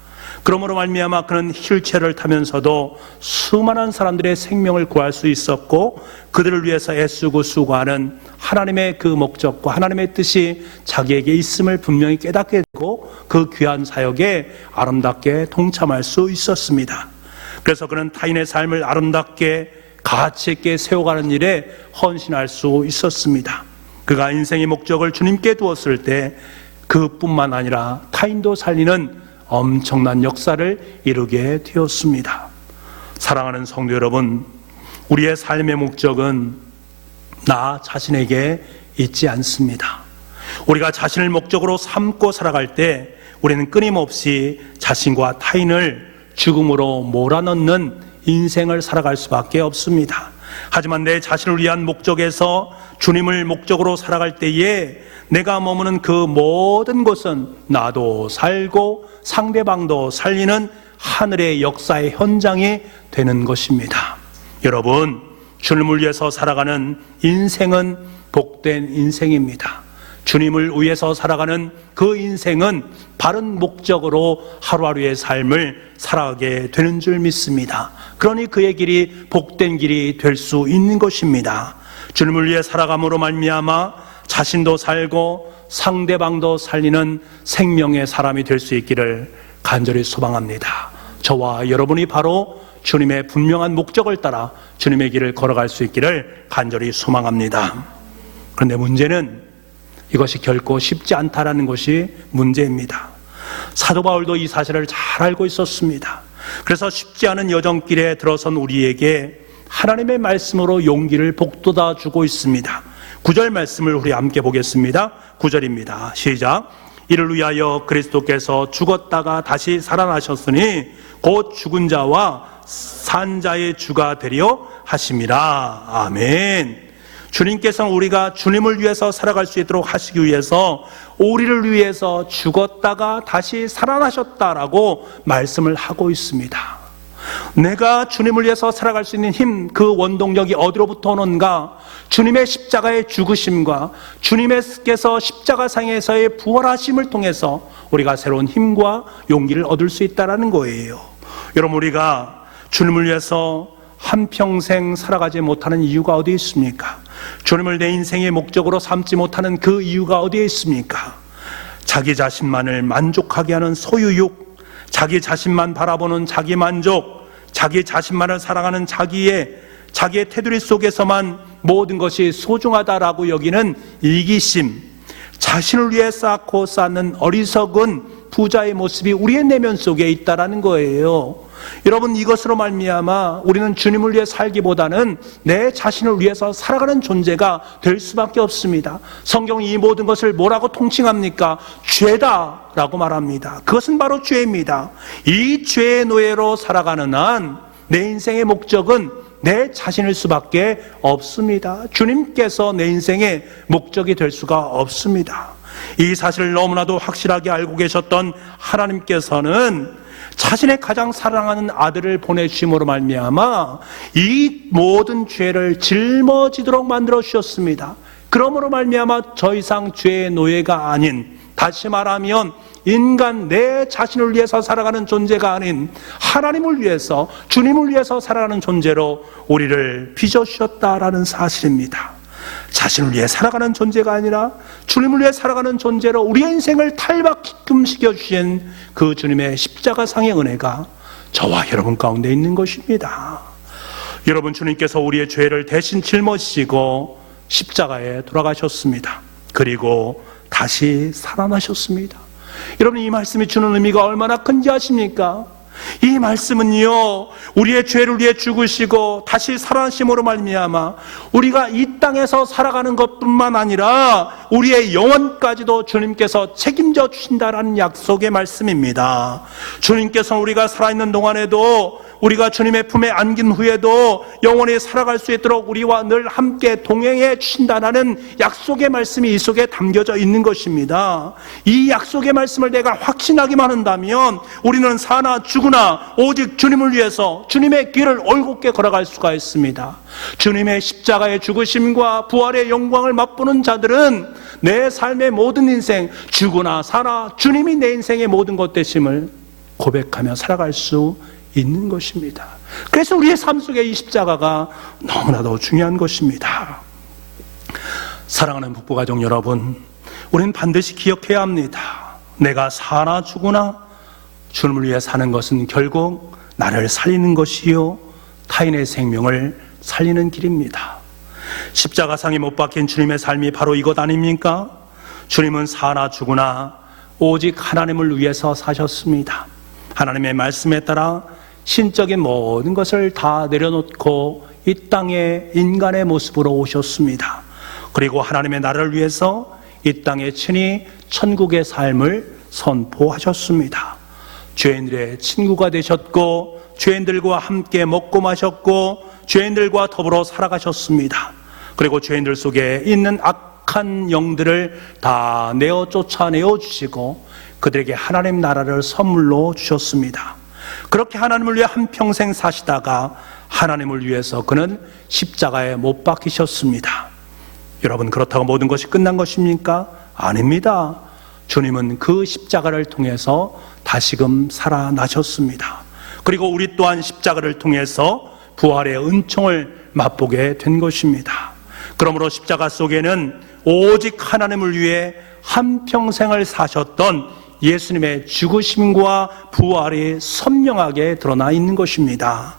그러므로 말미암아 그는 휠체어를 타면서도 수많은 사람들의 생명을 구할 수 있었고 그들을 위해서 애쓰고 수고하는 하나님의 그 목적과 하나님의 뜻이 자기에게 있음을 분명히 깨닫게 되고 그 귀한 사역에 아름답게 동참할 수 있었습니다. 그래서 그는 타인의 삶을 아름답게 가치 있게 세워가는 일에 헌신할 수 있었습니다. 그가 인생의 목적을 주님께 두었을 때 그뿐만 아니라 타인도 살리는 엄청난 역사를 이루게 되었습니다. 사랑하는 성도 여러분, 우리의 삶의 목적은 나 자신에게 있지 않습니다. 우리가 자신을 목적으로 삼고 살아갈 때 우리는 끊임없이 자신과 타인을 죽음으로 몰아넣는 인생을 살아갈 수밖에 없습니다. 하지만 내 자신을 위한 목적에서 주님을 목적으로 살아갈 때에 내가 머무는 그 모든 곳은 나도 살고 상대방도 살리는 하늘의 역사의 현장이 되는 것입니다. 여러분, 주님을 위해서 살아가는 인생은 복된 인생입니다. 주님을 위해서 살아가는 그 인생은 바른 목적으로 하루하루의 삶을 살아가게 되는 줄 믿습니다. 그러니 그의 길이 복된 길이 될 수 있는 것입니다. 주님을 위해 살아감으로 말미암아 자신도 살고 상대방도 살리는 생명의 사람이 될 수 있기를 간절히 소망합니다. 저와 여러분이 바로 주님의 분명한 목적을 따라 주님의 길을 걸어갈 수 있기를 간절히 소망합니다. 그런데 문제는 이것이 결코 쉽지 않다라는 것이 문제입니다. 사도 바울도 이 사실을 잘 알고 있었습니다. 그래서 쉽지 않은 여정길에 들어선 우리에게 하나님의 말씀으로 용기를 북돋아 주고 있습니다. 9절 말씀을 우리 함께 보겠습니다. 9절입니다. 시작. 이를 위하여 그리스도께서 죽었다가 다시 살아나셨으니 곧 죽은 자와 산 자의 주가 되려 하심이라. 아멘. 주님께서는 우리가 주님을 위해서 살아갈 수 있도록 하시기 위해서 우리를 위해서 죽었다가 다시 살아나셨다라고 말씀을 하고 있습니다. 내가 주님을 위해서 살아갈 수 있는 힘, 그 원동력이 어디로부터 오는가? 주님의 십자가의 죽으심과 주님께서 십자가상에서의 부활하심을 통해서 우리가 새로운 힘과 용기를 얻을 수 있다는 거예요. 여러분, 우리가 주님을 위해서 한평생 살아가지 못하는 이유가 어디에 있습니까? 주님을 내 인생의 목적으로 삼지 못하는 그 이유가 어디에 있습니까? 자기 자신만을 만족하게 하는 소유욕, 자기 자신만 바라보는 자기 만족, 자기 자신만을 사랑하는 자기의 테두리 속에서만 모든 것이 소중하다라고 여기는 이기심, 자신을 위해 쌓고 쌓는 어리석은 부자의 모습이 우리의 내면 속에 있다라는 거예요. 여러분, 이것으로 말미암아 우리는 주님을 위해 살기보다는 내 자신을 위해서 살아가는 존재가 될 수밖에 없습니다. 성경이 이 모든 것을 뭐라고 통칭합니까? 죄다라고 말합니다. 그것은 바로 죄입니다. 이 죄의 노예로 살아가는 한 내 인생의 목적은 내 자신일 수밖에 없습니다. 주님께서 내 인생의 목적이 될 수가 없습니다. 이 사실을 너무나도 확실하게 알고 계셨던 하나님께서는 자신의 가장 사랑하는 아들을 보내주심으로 말미암아 이 모든 죄를 짊어지도록 만들어 주셨습니다. 그러므로 말미암아 더 이상 죄의 노예가 아닌, 다시 말하면 인간 내 자신을 위해서 살아가는 존재가 아닌 하나님을 위해서, 주님을 위해서 살아가는 존재로 우리를 빚어주셨다라는 사실입니다. 자신을 위해 살아가는 존재가 아니라 주님을 위해 살아가는 존재로 우리의 인생을 탈바꿈 시켜주신 그 주님의 십자가상의 은혜가 저와 여러분 가운데 있는 것입니다. 여러분, 주님께서 우리의 죄를 대신 짊어지시고 십자가에 돌아가셨습니다. 그리고 다시 살아나셨습니다. 여러분, 이 말씀이 주는 의미가 얼마나 큰지 아십니까? 이 말씀은요, 우리의 죄를 위해 죽으시고 다시 살아나심으로 말미암아 우리가 이 땅에서 살아가는 것뿐만 아니라 우리의 영혼까지도 주님께서 책임져 주신다라는 약속의 말씀입니다. 주님께서 우리가 살아있는 동안에도, 우리가 주님의 품에 안긴 후에도 영원히 살아갈 수 있도록 우리와 늘 함께 동행해 주신다는 약속의 말씀이 이 속에 담겨져 있는 것입니다. 이 약속의 말씀을 내가 확신하기만 한다면 우리는 사나 죽으나 오직 주님을 위해서 주님의 길을 올곧게 걸어갈 수가 있습니다. 주님의 십자가의 죽으심과 부활의 영광을 맛보는 자들은 내 삶의 모든 인생, 죽으나 사나 주님이 내 인생의 모든 것 되심을 고백하며 살아갈 수 있는 것입니다. 그래서 우리의 삶 속에 이 십자가가 너무나도 중요한 것입니다. 사랑하는 북부가족 여러분, 우리는 반드시 기억해야 합니다. 내가 사나 죽으나 주님을 위해 사는 것은 결국 나를 살리는 것이요 타인의 생명을 살리는 길입니다. 십자가상에 못 박힌 주님의 삶이 바로 이것 아닙니까? 주님은 사나 죽으나 오직 하나님을 위해서 사셨습니다. 하나님의 말씀에 따라 신적인 모든 것을 다 내려놓고 이 땅에 인간의 모습으로 오셨습니다. 그리고 하나님의 나라를 위해서 이 땅에 친히 천국의 삶을 선포하셨습니다. 죄인들의 친구가 되셨고 죄인들과 함께 먹고 마셨고 죄인들과 더불어 살아가셨습니다. 그리고 죄인들 속에 있는 악한 영들을 다 쫓아내어 주시고 그들에게 하나님 나라를 선물로 주셨습니다. 그렇게 하나님을 위해 한평생 사시다가 하나님을 위해서 그는 십자가에 못 박히셨습니다. 여러분, 그렇다고 모든 것이 끝난 것입니까? 아닙니다. 주님은 그 십자가를 통해서 다시금 살아나셨습니다. 그리고 우리 또한 십자가를 통해서 부활의 은총을 맛보게 된 것입니다. 그러므로 십자가 속에는 오직 하나님을 위해 한평생을 사셨던 예수님의 죽으심과 부활이 선명하게 드러나 있는 것입니다.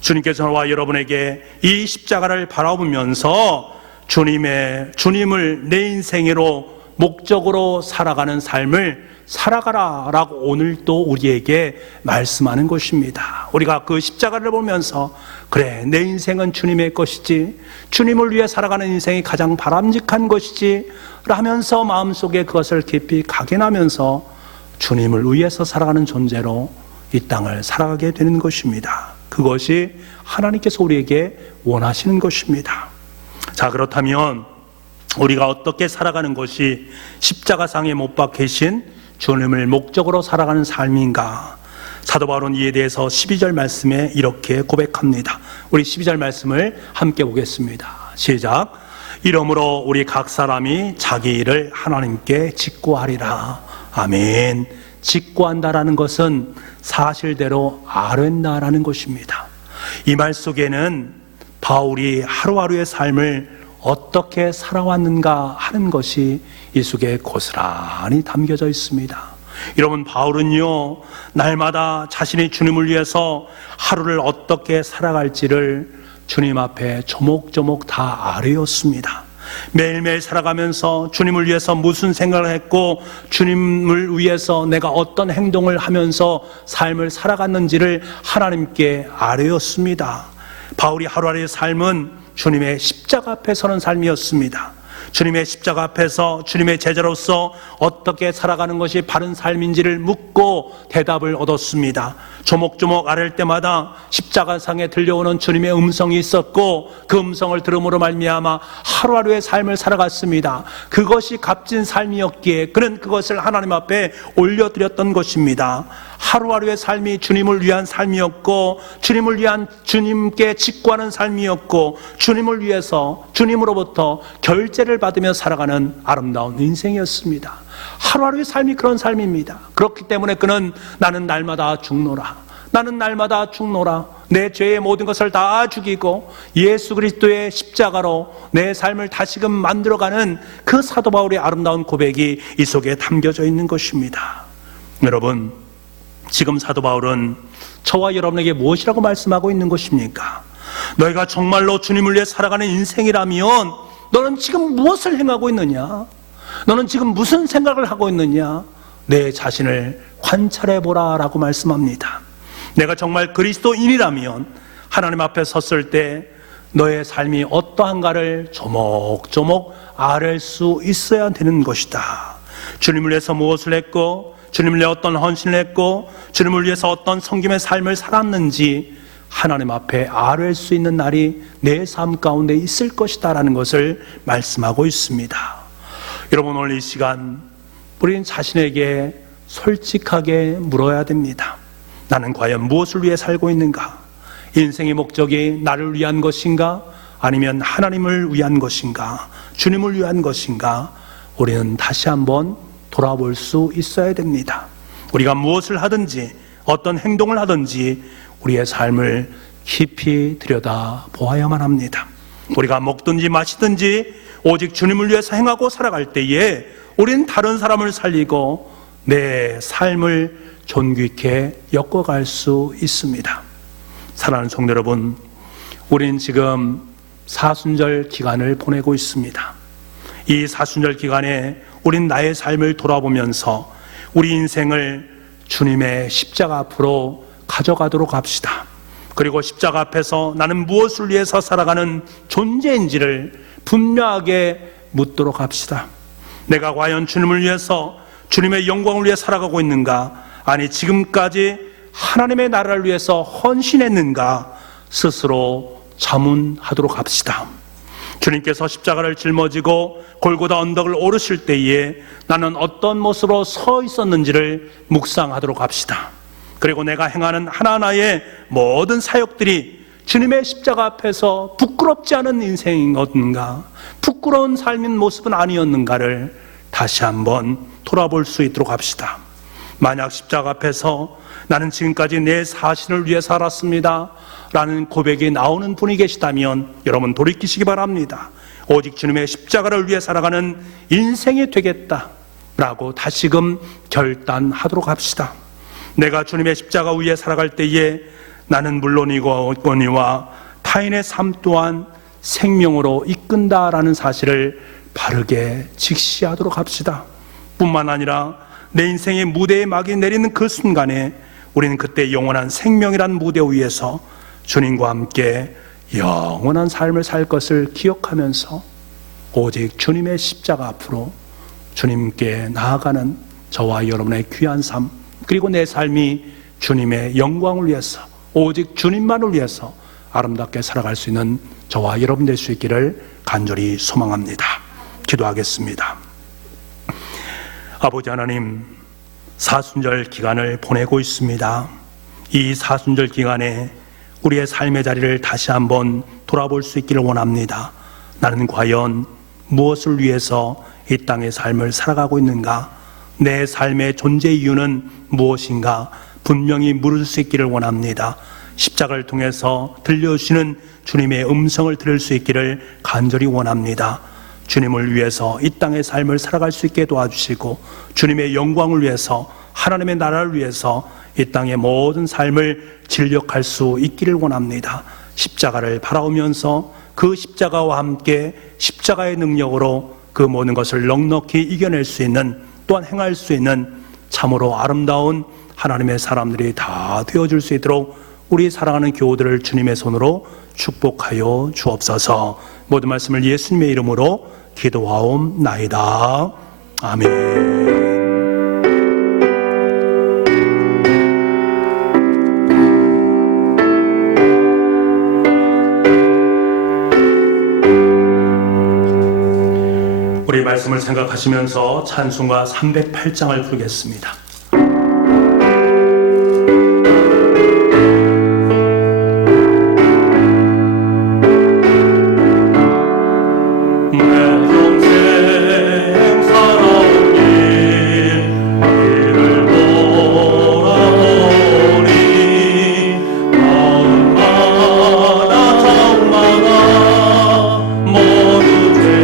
주님께서 저와 여러분에게 이 십자가를 바라보면서 주님을 내 인생으로 목적으로 살아가는 삶을 살아가라 라고 오늘 또 우리에게 말씀하는 것입니다. 우리가 그 십자가를 보면서 그래, 내 인생은 주님의 것이지, 주님을 위해 살아가는 인생이 가장 바람직한 것이지 라면서 마음속에 그것을 깊이 각인하면서 주님을 위해서 살아가는 존재로 이 땅을 살아가게 되는 것입니다. 그것이 하나님께서 우리에게 원하시는 것입니다. 자, 그렇다면 우리가 어떻게 살아가는 것이 십자가상에 못 박히신 주님을 목적으로 살아가는 삶인가? 사도 바울은 이에 대해서 12절 말씀에 이렇게 고백합니다. 우리 12절 말씀을 함께 보겠습니다. 시작. 이러므로 우리 각 사람이 자기 일을 하나님께 직고하리라. 아멘. 직고한다라는 것은 사실대로 아뢰다라는 것입니다. 이 말 속에는 바울이 하루하루의 삶을 어떻게 살아왔는가 하는 것이 이 속에 고스란히 담겨져 있습니다. 여러분, 바울은요, 날마다 자신이 주님을 위해서 하루를 어떻게 살아갈지를 주님 앞에 조목조목 다 아뢰었습니다. 매일매일 살아가면서 주님을 위해서 무슨 생각을 했고 주님을 위해서 내가 어떤 행동을 하면서 삶을 살아갔는지를 하나님께 아뢰었습니다. 바울이 하루하루의 삶은 주님의 십자가 앞에 서는 삶이었습니다. 주님의 십자가 앞에서 주님의 제자로서 어떻게 살아가는 것이 바른 삶인지를 묻고 대답을 얻었습니다. 조목조목 아랠 때마다 십자가상에 들려오는 주님의 음성이 있었고 그 음성을 들음으로 말미암아 하루하루의 삶을 살아갔습니다. 그것이 값진 삶이었기에 그는 그것을 하나님 앞에 올려드렸던 것입니다. 하루하루의 삶이 주님을 위한 삶이었고 주님을 위한 주님께 직구하는 삶이었고 주님을 위해서 주님으로부터 결제를 받으며 살아가는 아름다운 인생이었습니다. 하루하루의 삶이 그런 삶입니다. 그렇기 때문에 그는 나는 날마다 죽노라, 나는 날마다 죽노라, 내 죄의 모든 것을 다 죽이고 예수 그리스도의 십자가로 내 삶을 다시금 만들어가는 그 사도 바울의 아름다운 고백이 이 속에 담겨져 있는 것입니다. 여러분, 지금 사도 바울은 저와 여러분에게 무엇이라고 말씀하고 있는 것입니까? 너희가 정말로 주님을 위해 살아가는 인생이라면 너는 지금 무엇을 행하고 있느냐? 너는 지금 무슨 생각을 하고 있느냐? 내 자신을 관찰해보라 라고 말씀합니다. 내가 정말 그리스도인이라면 하나님 앞에 섰을 때 너의 삶이 어떠한가를 조목조목 알 수 있어야 되는 것이다. 주님을 위해서 무엇을 했고, 주님을 위해 어떤 헌신을 했고, 주님을 위해서 어떤 섬김의 삶을 살았는지 하나님 앞에 알 수 있는 날이 내 삶 가운데 있을 것이다 라는 것을 말씀하고 있습니다. 여러분, 오늘 이 시간 우리는 자신에게 솔직하게 물어야 됩니다. 나는 과연 무엇을 위해 살고 있는가? 인생의 목적이 나를 위한 것인가? 아니면 하나님을 위한 것인가? 주님을 위한 것인가? 우리는 다시 한번 돌아볼 수 있어야 됩니다. 우리가 무엇을 하든지 어떤 행동을 하든지 우리의 삶을 깊이 들여다 보아야만 합니다. 우리가 먹든지 마시든지 오직 주님을 위해서 행하고 살아갈 때에 우리는 다른 사람을 살리고 내 삶을 존귀케 엮어갈 수 있습니다. 사랑하는 성도 여러분, 우리는 지금 사순절 기간을 보내고 있습니다. 이 사순절 기간에 우린 나의 삶을 돌아보면서 우리 인생을 주님의 십자가 앞으로 가져가도록 합시다. 그리고 십자가 앞에서 나는 무엇을 위해서 살아가는 존재인지를 분명하게 묻도록 합시다. 내가 과연 주님을 위해서, 주님의 영광을 위해 살아가고 있는가? 아니, 지금까지 하나님의 나라를 위해서 헌신했는가? 스스로 자문하도록 합시다. 주님께서 십자가를 짊어지고 골고다 언덕을 오르실 때에 나는 어떤 모습으로 서 있었는지를 묵상하도록 합시다. 그리고 내가 행하는 하나하나의 모든 사역들이 주님의 십자가 앞에서 부끄럽지 않은 인생이었는가, 부끄러운 삶인 모습은 아니었는가를 다시 한번 돌아볼 수 있도록 합시다. 만약 십자가 앞에서 나는 지금까지 내 자신을 위해 살았습니다 라는 고백이 나오는 분이 계시다면 여러분 돌이키시기 바랍니다. 오직 주님의 십자가를 위해 살아가는 인생이 되겠다 라고 다시금 결단하도록 합시다. 내가 주님의 십자가 위에 살아갈 때에 나는 물론이거니와 타인의 삶 또한 생명으로 이끈다라는 사실을 바르게 직시하도록 합시다. 뿐만 아니라 내 인생의 무대에 막이 내리는 그 순간에 우리는 그때 영원한 생명이란 무대 위에서 주님과 함께 영원한 삶을 살 것을 기억하면서 오직 주님의 십자가 앞으로 주님께 나아가는 저와 여러분의 귀한 삶, 그리고 내 삶이 주님의 영광을 위해서, 오직 주님만을 위해서 아름답게 살아갈 수 있는 저와 여러분 될 수 있기를 간절히 소망합니다. 기도하겠습니다. 아버지 하나님, 사순절 기간을 보내고 있습니다. 이 사순절 기간에 우리의 삶의 자리를 다시 한번 돌아볼 수 있기를 원합니다. 나는 과연 무엇을 위해서 이 땅의 삶을 살아가고 있는가? 내 삶의 존재 이유는 무엇인가? 분명히 물을 수 있기를 원합니다. 십자가를 통해서 들려주시는 주님의 음성을 들을 수 있기를 간절히 원합니다. 주님을 위해서 이 땅의 삶을 살아갈 수 있게 도와주시고 주님의 영광을 위해서, 하나님의 나라를 위해서 이 땅의 모든 삶을 진력할 수 있기를 원합니다. 십자가를 바라보면서 그 십자가와 함께 십자가의 능력으로 그 모든 것을 넉넉히 이겨낼 수 있는, 또한 행할 수 있는 참으로 아름다운 하나님의 사람들이 다 되어줄 수 있도록 우리 사랑하는 교우들을 주님의 손으로 축복하여 주옵소서. 모든 말씀을 예수님의 이름으로 기도하옵나이다. 아멘. 우리 말씀을 생각하시면서 찬송가 308장을 부르겠습니다. 모두 죄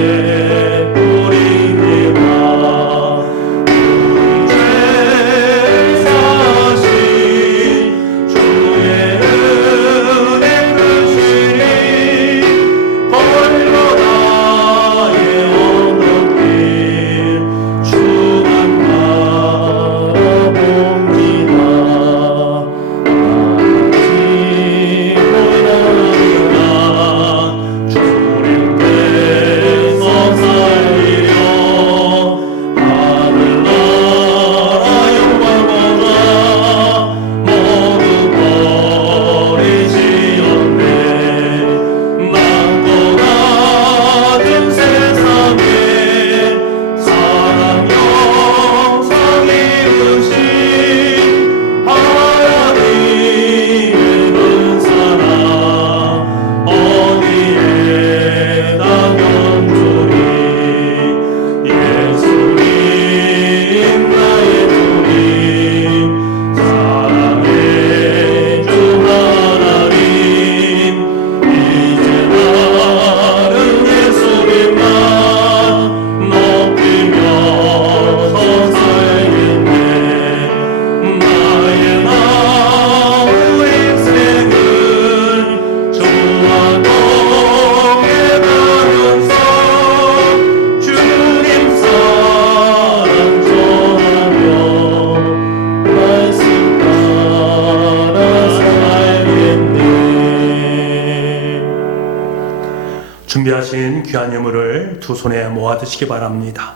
준비하신 귀한 예물을 두 손에 모아 드시기 바랍니다.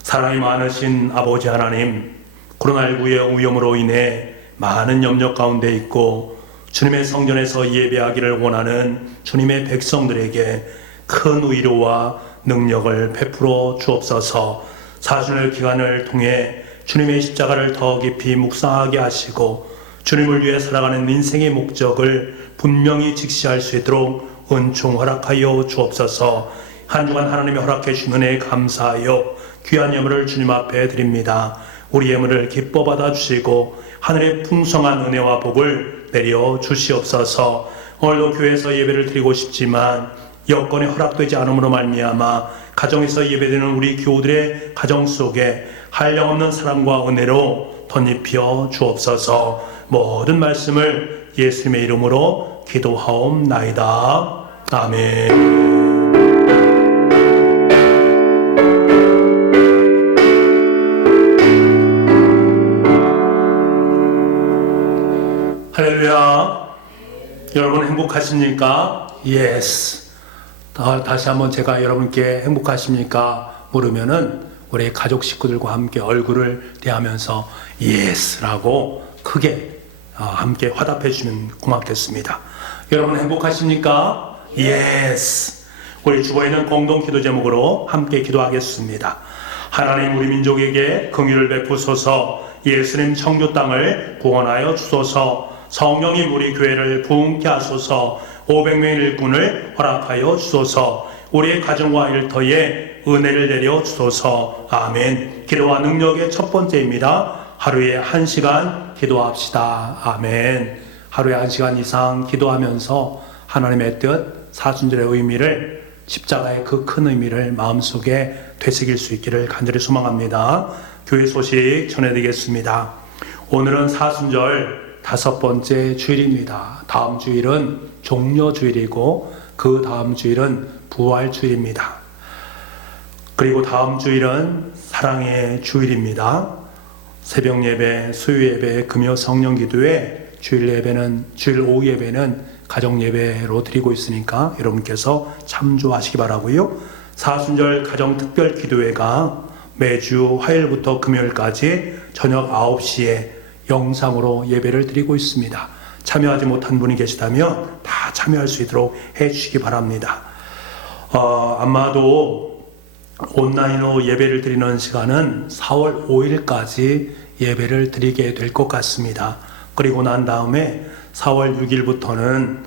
사랑이 많으신 아버지 하나님, 코로나19의 위험으로 인해 많은 염려 가운데 있고 주님의 성전에서 예배하기를 원하는 주님의 백성들에게 큰 위로와 능력을 베풀어 주옵소서. 사순절 기간을 통해 주님의 십자가를 더 깊이 묵상하게 하시고 주님을 위해 살아가는 인생의 목적을 분명히 직시할 수 있도록 은총 허락하여 주옵소서. 한 주간 하나님이 허락해 주신 은혜에 감사하여 귀한 예물을 주님 앞에 드립니다. 우리 예물을 기뻐 받아 주시고 하늘의 풍성한 은혜와 복을 내려 주시옵소서. 오늘도 교회에서 예배를 드리고 싶지만 여건이 허락되지 않음으로 말미암아 가정에서 예배드리는 우리 교우들의 가정 속에 한량없는 사랑과 은혜로 덧입혀 주옵소서. 모든 말씀을 예수님의 이름으로 기도하옵나이다. 아멘. 할렐루야. 여러분 행복하십니까? 예스. 다시 한번 제가 여러분께 행복하십니까? 물으면은 우리 가족 식구들과 함께 얼굴을 대하면서 예스라고 크게 함께 화답해 주시면 고맙겠습니다. 여러분 행복하십니까? 예스. 우리 주보에는 공동 기도 제목으로 함께 기도하겠습니다. 하나님 우리 민족에게 긍휼을 베푸소서. 예수님 청주 땅을 구원하여 주소서. 성령님 우리 교회를 부흥케 하소서. 500명의 일꾼을 허락하여 주소서. 우리의 가정과 일터에 은혜를 내려 주소서. 아멘. 기도와 능력의 첫 번째입니다. 하루에 1시간 기도합시다. 아멘. 하루에 1시간 이상 기도하면서 하나님의 뜻, 사순절의 의미를, 십자가의 그 큰 의미를 마음속에 되새길 수 있기를 간절히 소망합니다. 교회 소식 전해드리겠습니다. 오늘은 사순절 5번째 주일입니다. 다음 주일은 종려주일이고 그 다음 주일은 부활주일입니다. 그리고 다음 주일은 사랑의 주일입니다. 새벽 예배, 수요 예배, 금요 성령 기도회, 주일 예배는 주일 오후 예배는 가정 예배로 드리고 있으니까 여러분께서 참조하시기 바라고요. 사순절 가정 특별 기도회가 매주 화요일부터 금요일까지 저녁 9시에 영상으로 예배를 드리고 있습니다. 참여하지 못한 분이 계시다면 다 참여할 수 있도록 해주시기 바랍니다. 아마도 온라인으로 예배를 드리는 시간은 4월 5일까지 예배를 드리게 될 것 같습니다. 그리고 난 다음에 4월 6일부터는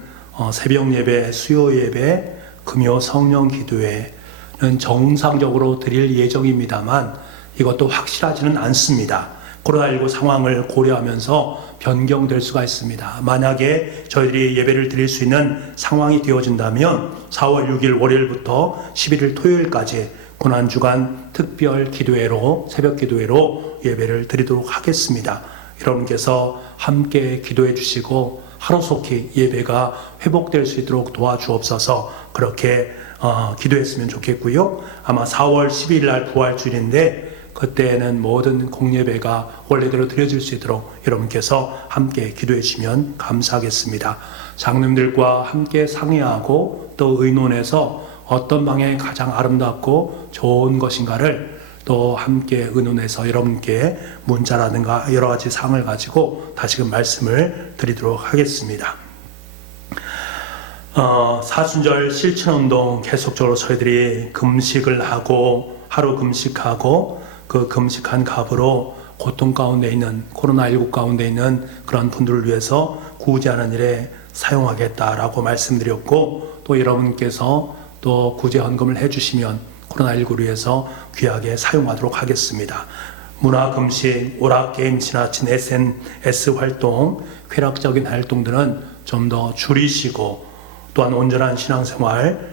새벽 예배, 수요 예배, 금요 성령 기도회는 정상적으로 드릴 예정입니다만 이것도 확실하지는 않습니다. 코로나19 상황을 고려하면서 변경될 수가 있습니다. 만약에 저희들이 예배를 드릴 수 있는 상황이 되어진다면 4월 6일 월요일부터 11일 토요일까지 고난주간 특별 기도회로, 새벽 기도회로 예배를 드리도록 하겠습니다. 여러분께서 함께 기도해 주시고 하루속히 예배가 회복될 수 있도록 도와주옵소서. 그렇게 기도했으면 좋겠고요. 아마 4월 12일 날 부활주일인데 그때는 모든 공예배가 원래대로 드려질 수 있도록 여러분께서 함께 기도해 주시면 감사하겠습니다. 장로님들과 함께 상의하고 또 의논해서 어떤 방향이 가장 아름답고 좋은 것인가를 또 함께 의논해서 여러분께 문자라든가 여러 가지 사항을 가지고 다시금 말씀을 드리도록 하겠습니다. 사순절 실천운동 계속적으로 저희들이 금식을 하고 하루 금식하고 그 금식한 값으로 고통 가운데 있는 코로나19 가운데 있는 그런 분들을 위해서 구제하는 일에 사용하겠다라고 말씀드렸고 또 여러분께서 또 구제 헌금을 해주시면 코로나19를 위해서 귀하게 사용하도록 하겠습니다. 문화금식, 오락게임 지나친 SNS 활동, 쾌락적인 활동들은 좀 더 줄이시고 또한 온전한 신앙생활,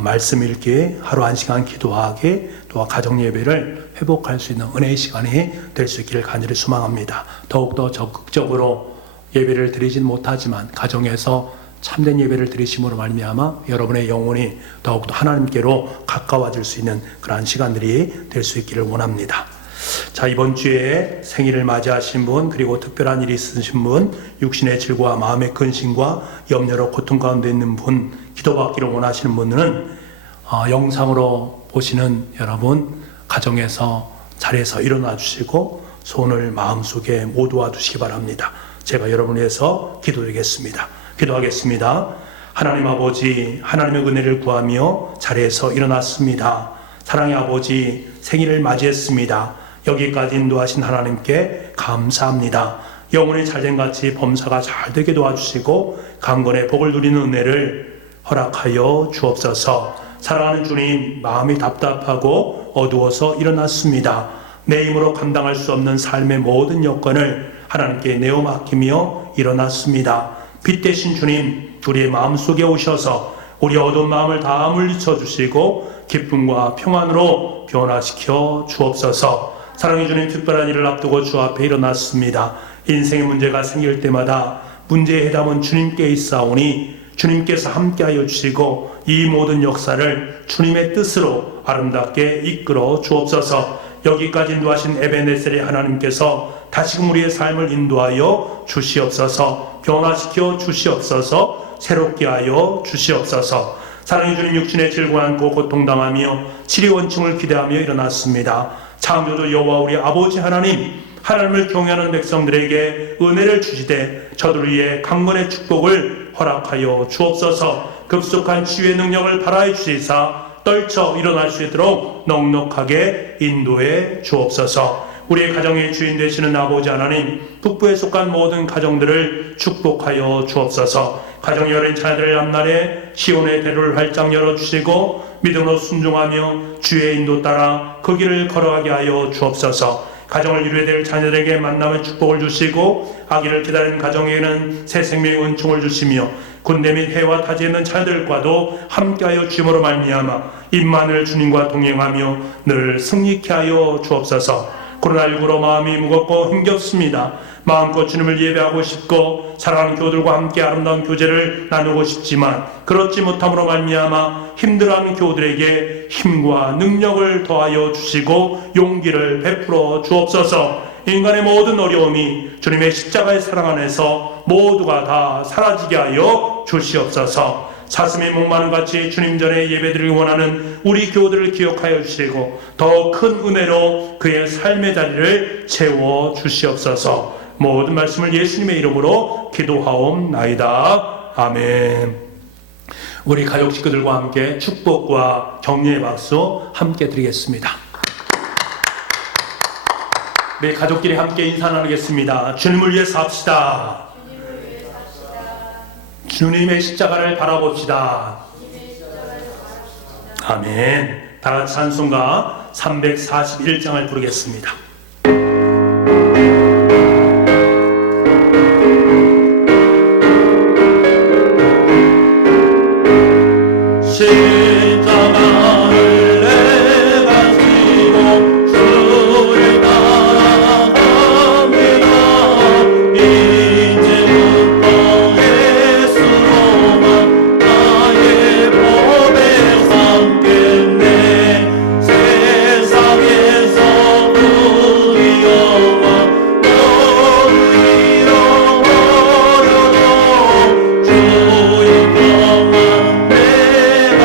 말씀 읽기, 하루 1시간 기도하기, 또 가정 예배를 회복할 수 있는 은혜의 시간이 될 수 있기를 간절히 소망합니다. 더욱더 적극적으로 예배를 드리진 못하지만 가정에서 참된 예배를 드리심으로 말미암아 여러분의 영혼이 더욱더 하나님께로 가까워질 수 있는 그러한 시간들이 될 수 있기를 원합니다. 자, 이번 주에 생일을 맞이하신 분, 그리고 특별한 일이 있으신 분, 육신의 질과 마음의 근심과 염려로 고통 가운데 있는 분, 기도받기를 원하시는 분들은 영상으로 보시는 여러분 가정에서 자리에서 일어나 주시고 손을 마음속에 모두와 두시기 바랍니다. 제가 여러분을 위해서 기도드리겠습니다. 기도하겠습니다. 하나님 아버지, 하나님의 은혜를 구하며 자리에서 일어났습니다. 사랑의 아버지, 생일을 맞이했습니다. 여기까지 인도하신 하나님께 감사합니다. 영혼이 잘된같이 범사가 잘되게 도와주시고 강건의 복을 누리는 은혜를 허락하여 주옵소서. 사랑하는 주님, 마음이 답답하고 어두워서 일어났습니다. 내 힘으로 감당할 수 없는 삶의 모든 여건을 하나님께 내어 맡기며 일어났습니다. 빛 대신 주님, 우리의 마음속에 오셔서 우리 어두운 마음을 다 물리쳐 주시고 기쁨과 평안으로 변화시켜 주옵소서. 사랑의 주님, 특별한 일을 앞두고 주 앞에 일어났습니다. 인생의 문제가 생길 때마다 문제의 해답은 주님께 있사오니 주님께서 함께하여 주시고 이 모든 역사를 주님의 뜻으로 아름답게 이끌어 주옵소서. 여기까지 인도하신 에베네셀의 하나님께서 다시금 우리의 삶을 인도하여 주시옵소서. 변화시켜 주시옵소서. 새롭게 하여 주시옵소서. 사랑의 주님, 육신의 질고 안고 고통당하며 치료원층을 기대하며 일어났습니다. 창조주 여호와 우리 아버지 하나님을 경외하는 백성들에게 은혜를 주시되 저들을 위해 강건의 축복을 허락하여 주옵소서. 급속한 치유의 능력을 발하여 주시사 떨쳐 일어날 수 있도록 넉넉하게 인도해 주옵소서. 우리의 가정의 주인 되시는 아버지 하나님, 북부에 속한 모든 가정들을 축복하여 주옵소서. 가정의 어린 자녀들의 앞날에 시온의 대로를 활짝 열어주시고 믿음으로 순종하며 주의 인도 따라 그 길을 걸어가게 하여 주옵소서. 가정을 이루어야 될 자녀들에게 만남의 축복을 주시고 아기를 기다리는 가정에는 새 생명의 은총을 주시며 군대 및 해와 타지에 있는 자녀들과도 함께하여 주심으로 말미암아 임마누엘 주님과 동행하며 늘 승리케 하여 주옵소서. 코로나19로 마음이 무겁고 힘겹습니다. 마음껏 주님을 예배하고 싶고 사랑하는 교우들과 함께 아름다운 교제를 나누고 싶지만 그렇지 못함으로 말미암아 힘들어하는 교우들에게 힘과 능력을 더하여 주시고 용기를 베풀어 주옵소서. 인간의 모든 어려움이 주님의 십자가의 사랑 안에서 모두가 다 사라지게 하여 주시옵소서. 사슴이 목마른 같이 주님 전에 예배드리기 원하는 우리 교우들을 기억하여 주시고 더 큰 은혜로 그의 삶의 자리를 채워 주시옵소서. 모든 말씀을 예수님의 이름으로 기도하옵나이다. 아멘. 우리 가족 식구들과 함께 축복과 격려의 박수 함께 드리겠습니다. 우리 가족끼리 함께 인사 나누겠습니다. 주님을 위해 삽시다. 주님의 십자가를 바라봅시다. 아멘. 다 같이 찬송가 341장을 부르겠습니다. 십자가를 내가 지고 주를 따라갑니다. 이제부터 예수로만 나의 법에 삼겠네. 세상에서 두려워 너를 잃어버려도 주의 것만 내가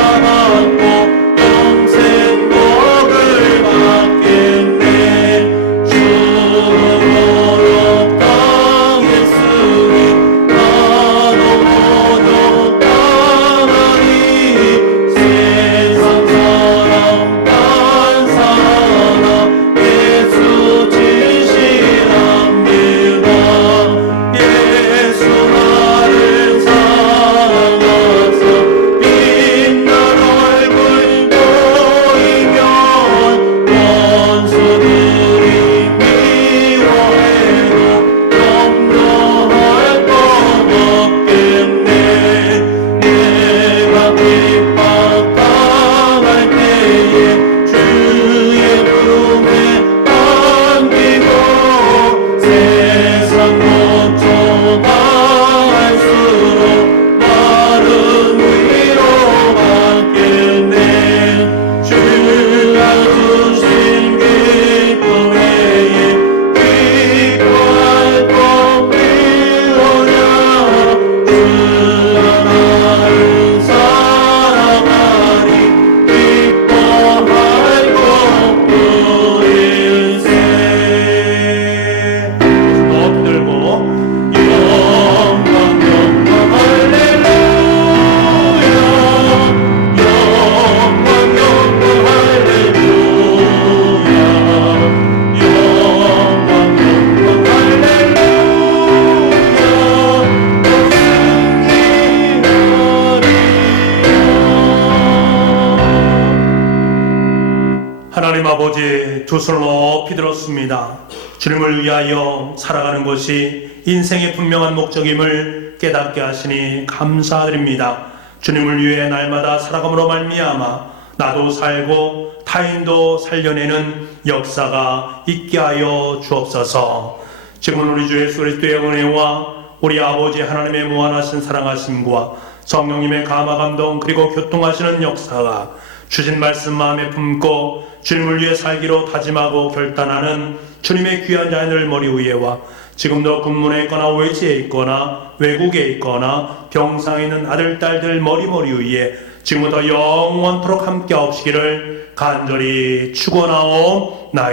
아버지 두 손을 높이 들었습니다. 주님을 위하여 살아가는 것이 인생의 분명한 목적임을 깨닫게 하시니 감사드립니다. 주님을 위해 날마다 살아감으로 말미암아 나도 살고 타인도 살려내는 역사가 있게 하여 주옵소서. 지금은 우리 주 예수 그리스도의 은혜와 우리 아버지 하나님의 무한하신 사랑하심과 성령님의 감화 감동 그리고 교통하시는 역사가 주신 말씀 마음에 품고 주님을 위해 살기로 다짐하고 결단하는 주님의 귀한 자녀들 머리 위에와 지금도 군문에 있거나 외지에 있거나 외국에 있거나 병상에 있는 아들 딸들 머리 위에 지금부터 영원토록 함께 하옵시기를 간절히 축원하옵나이다.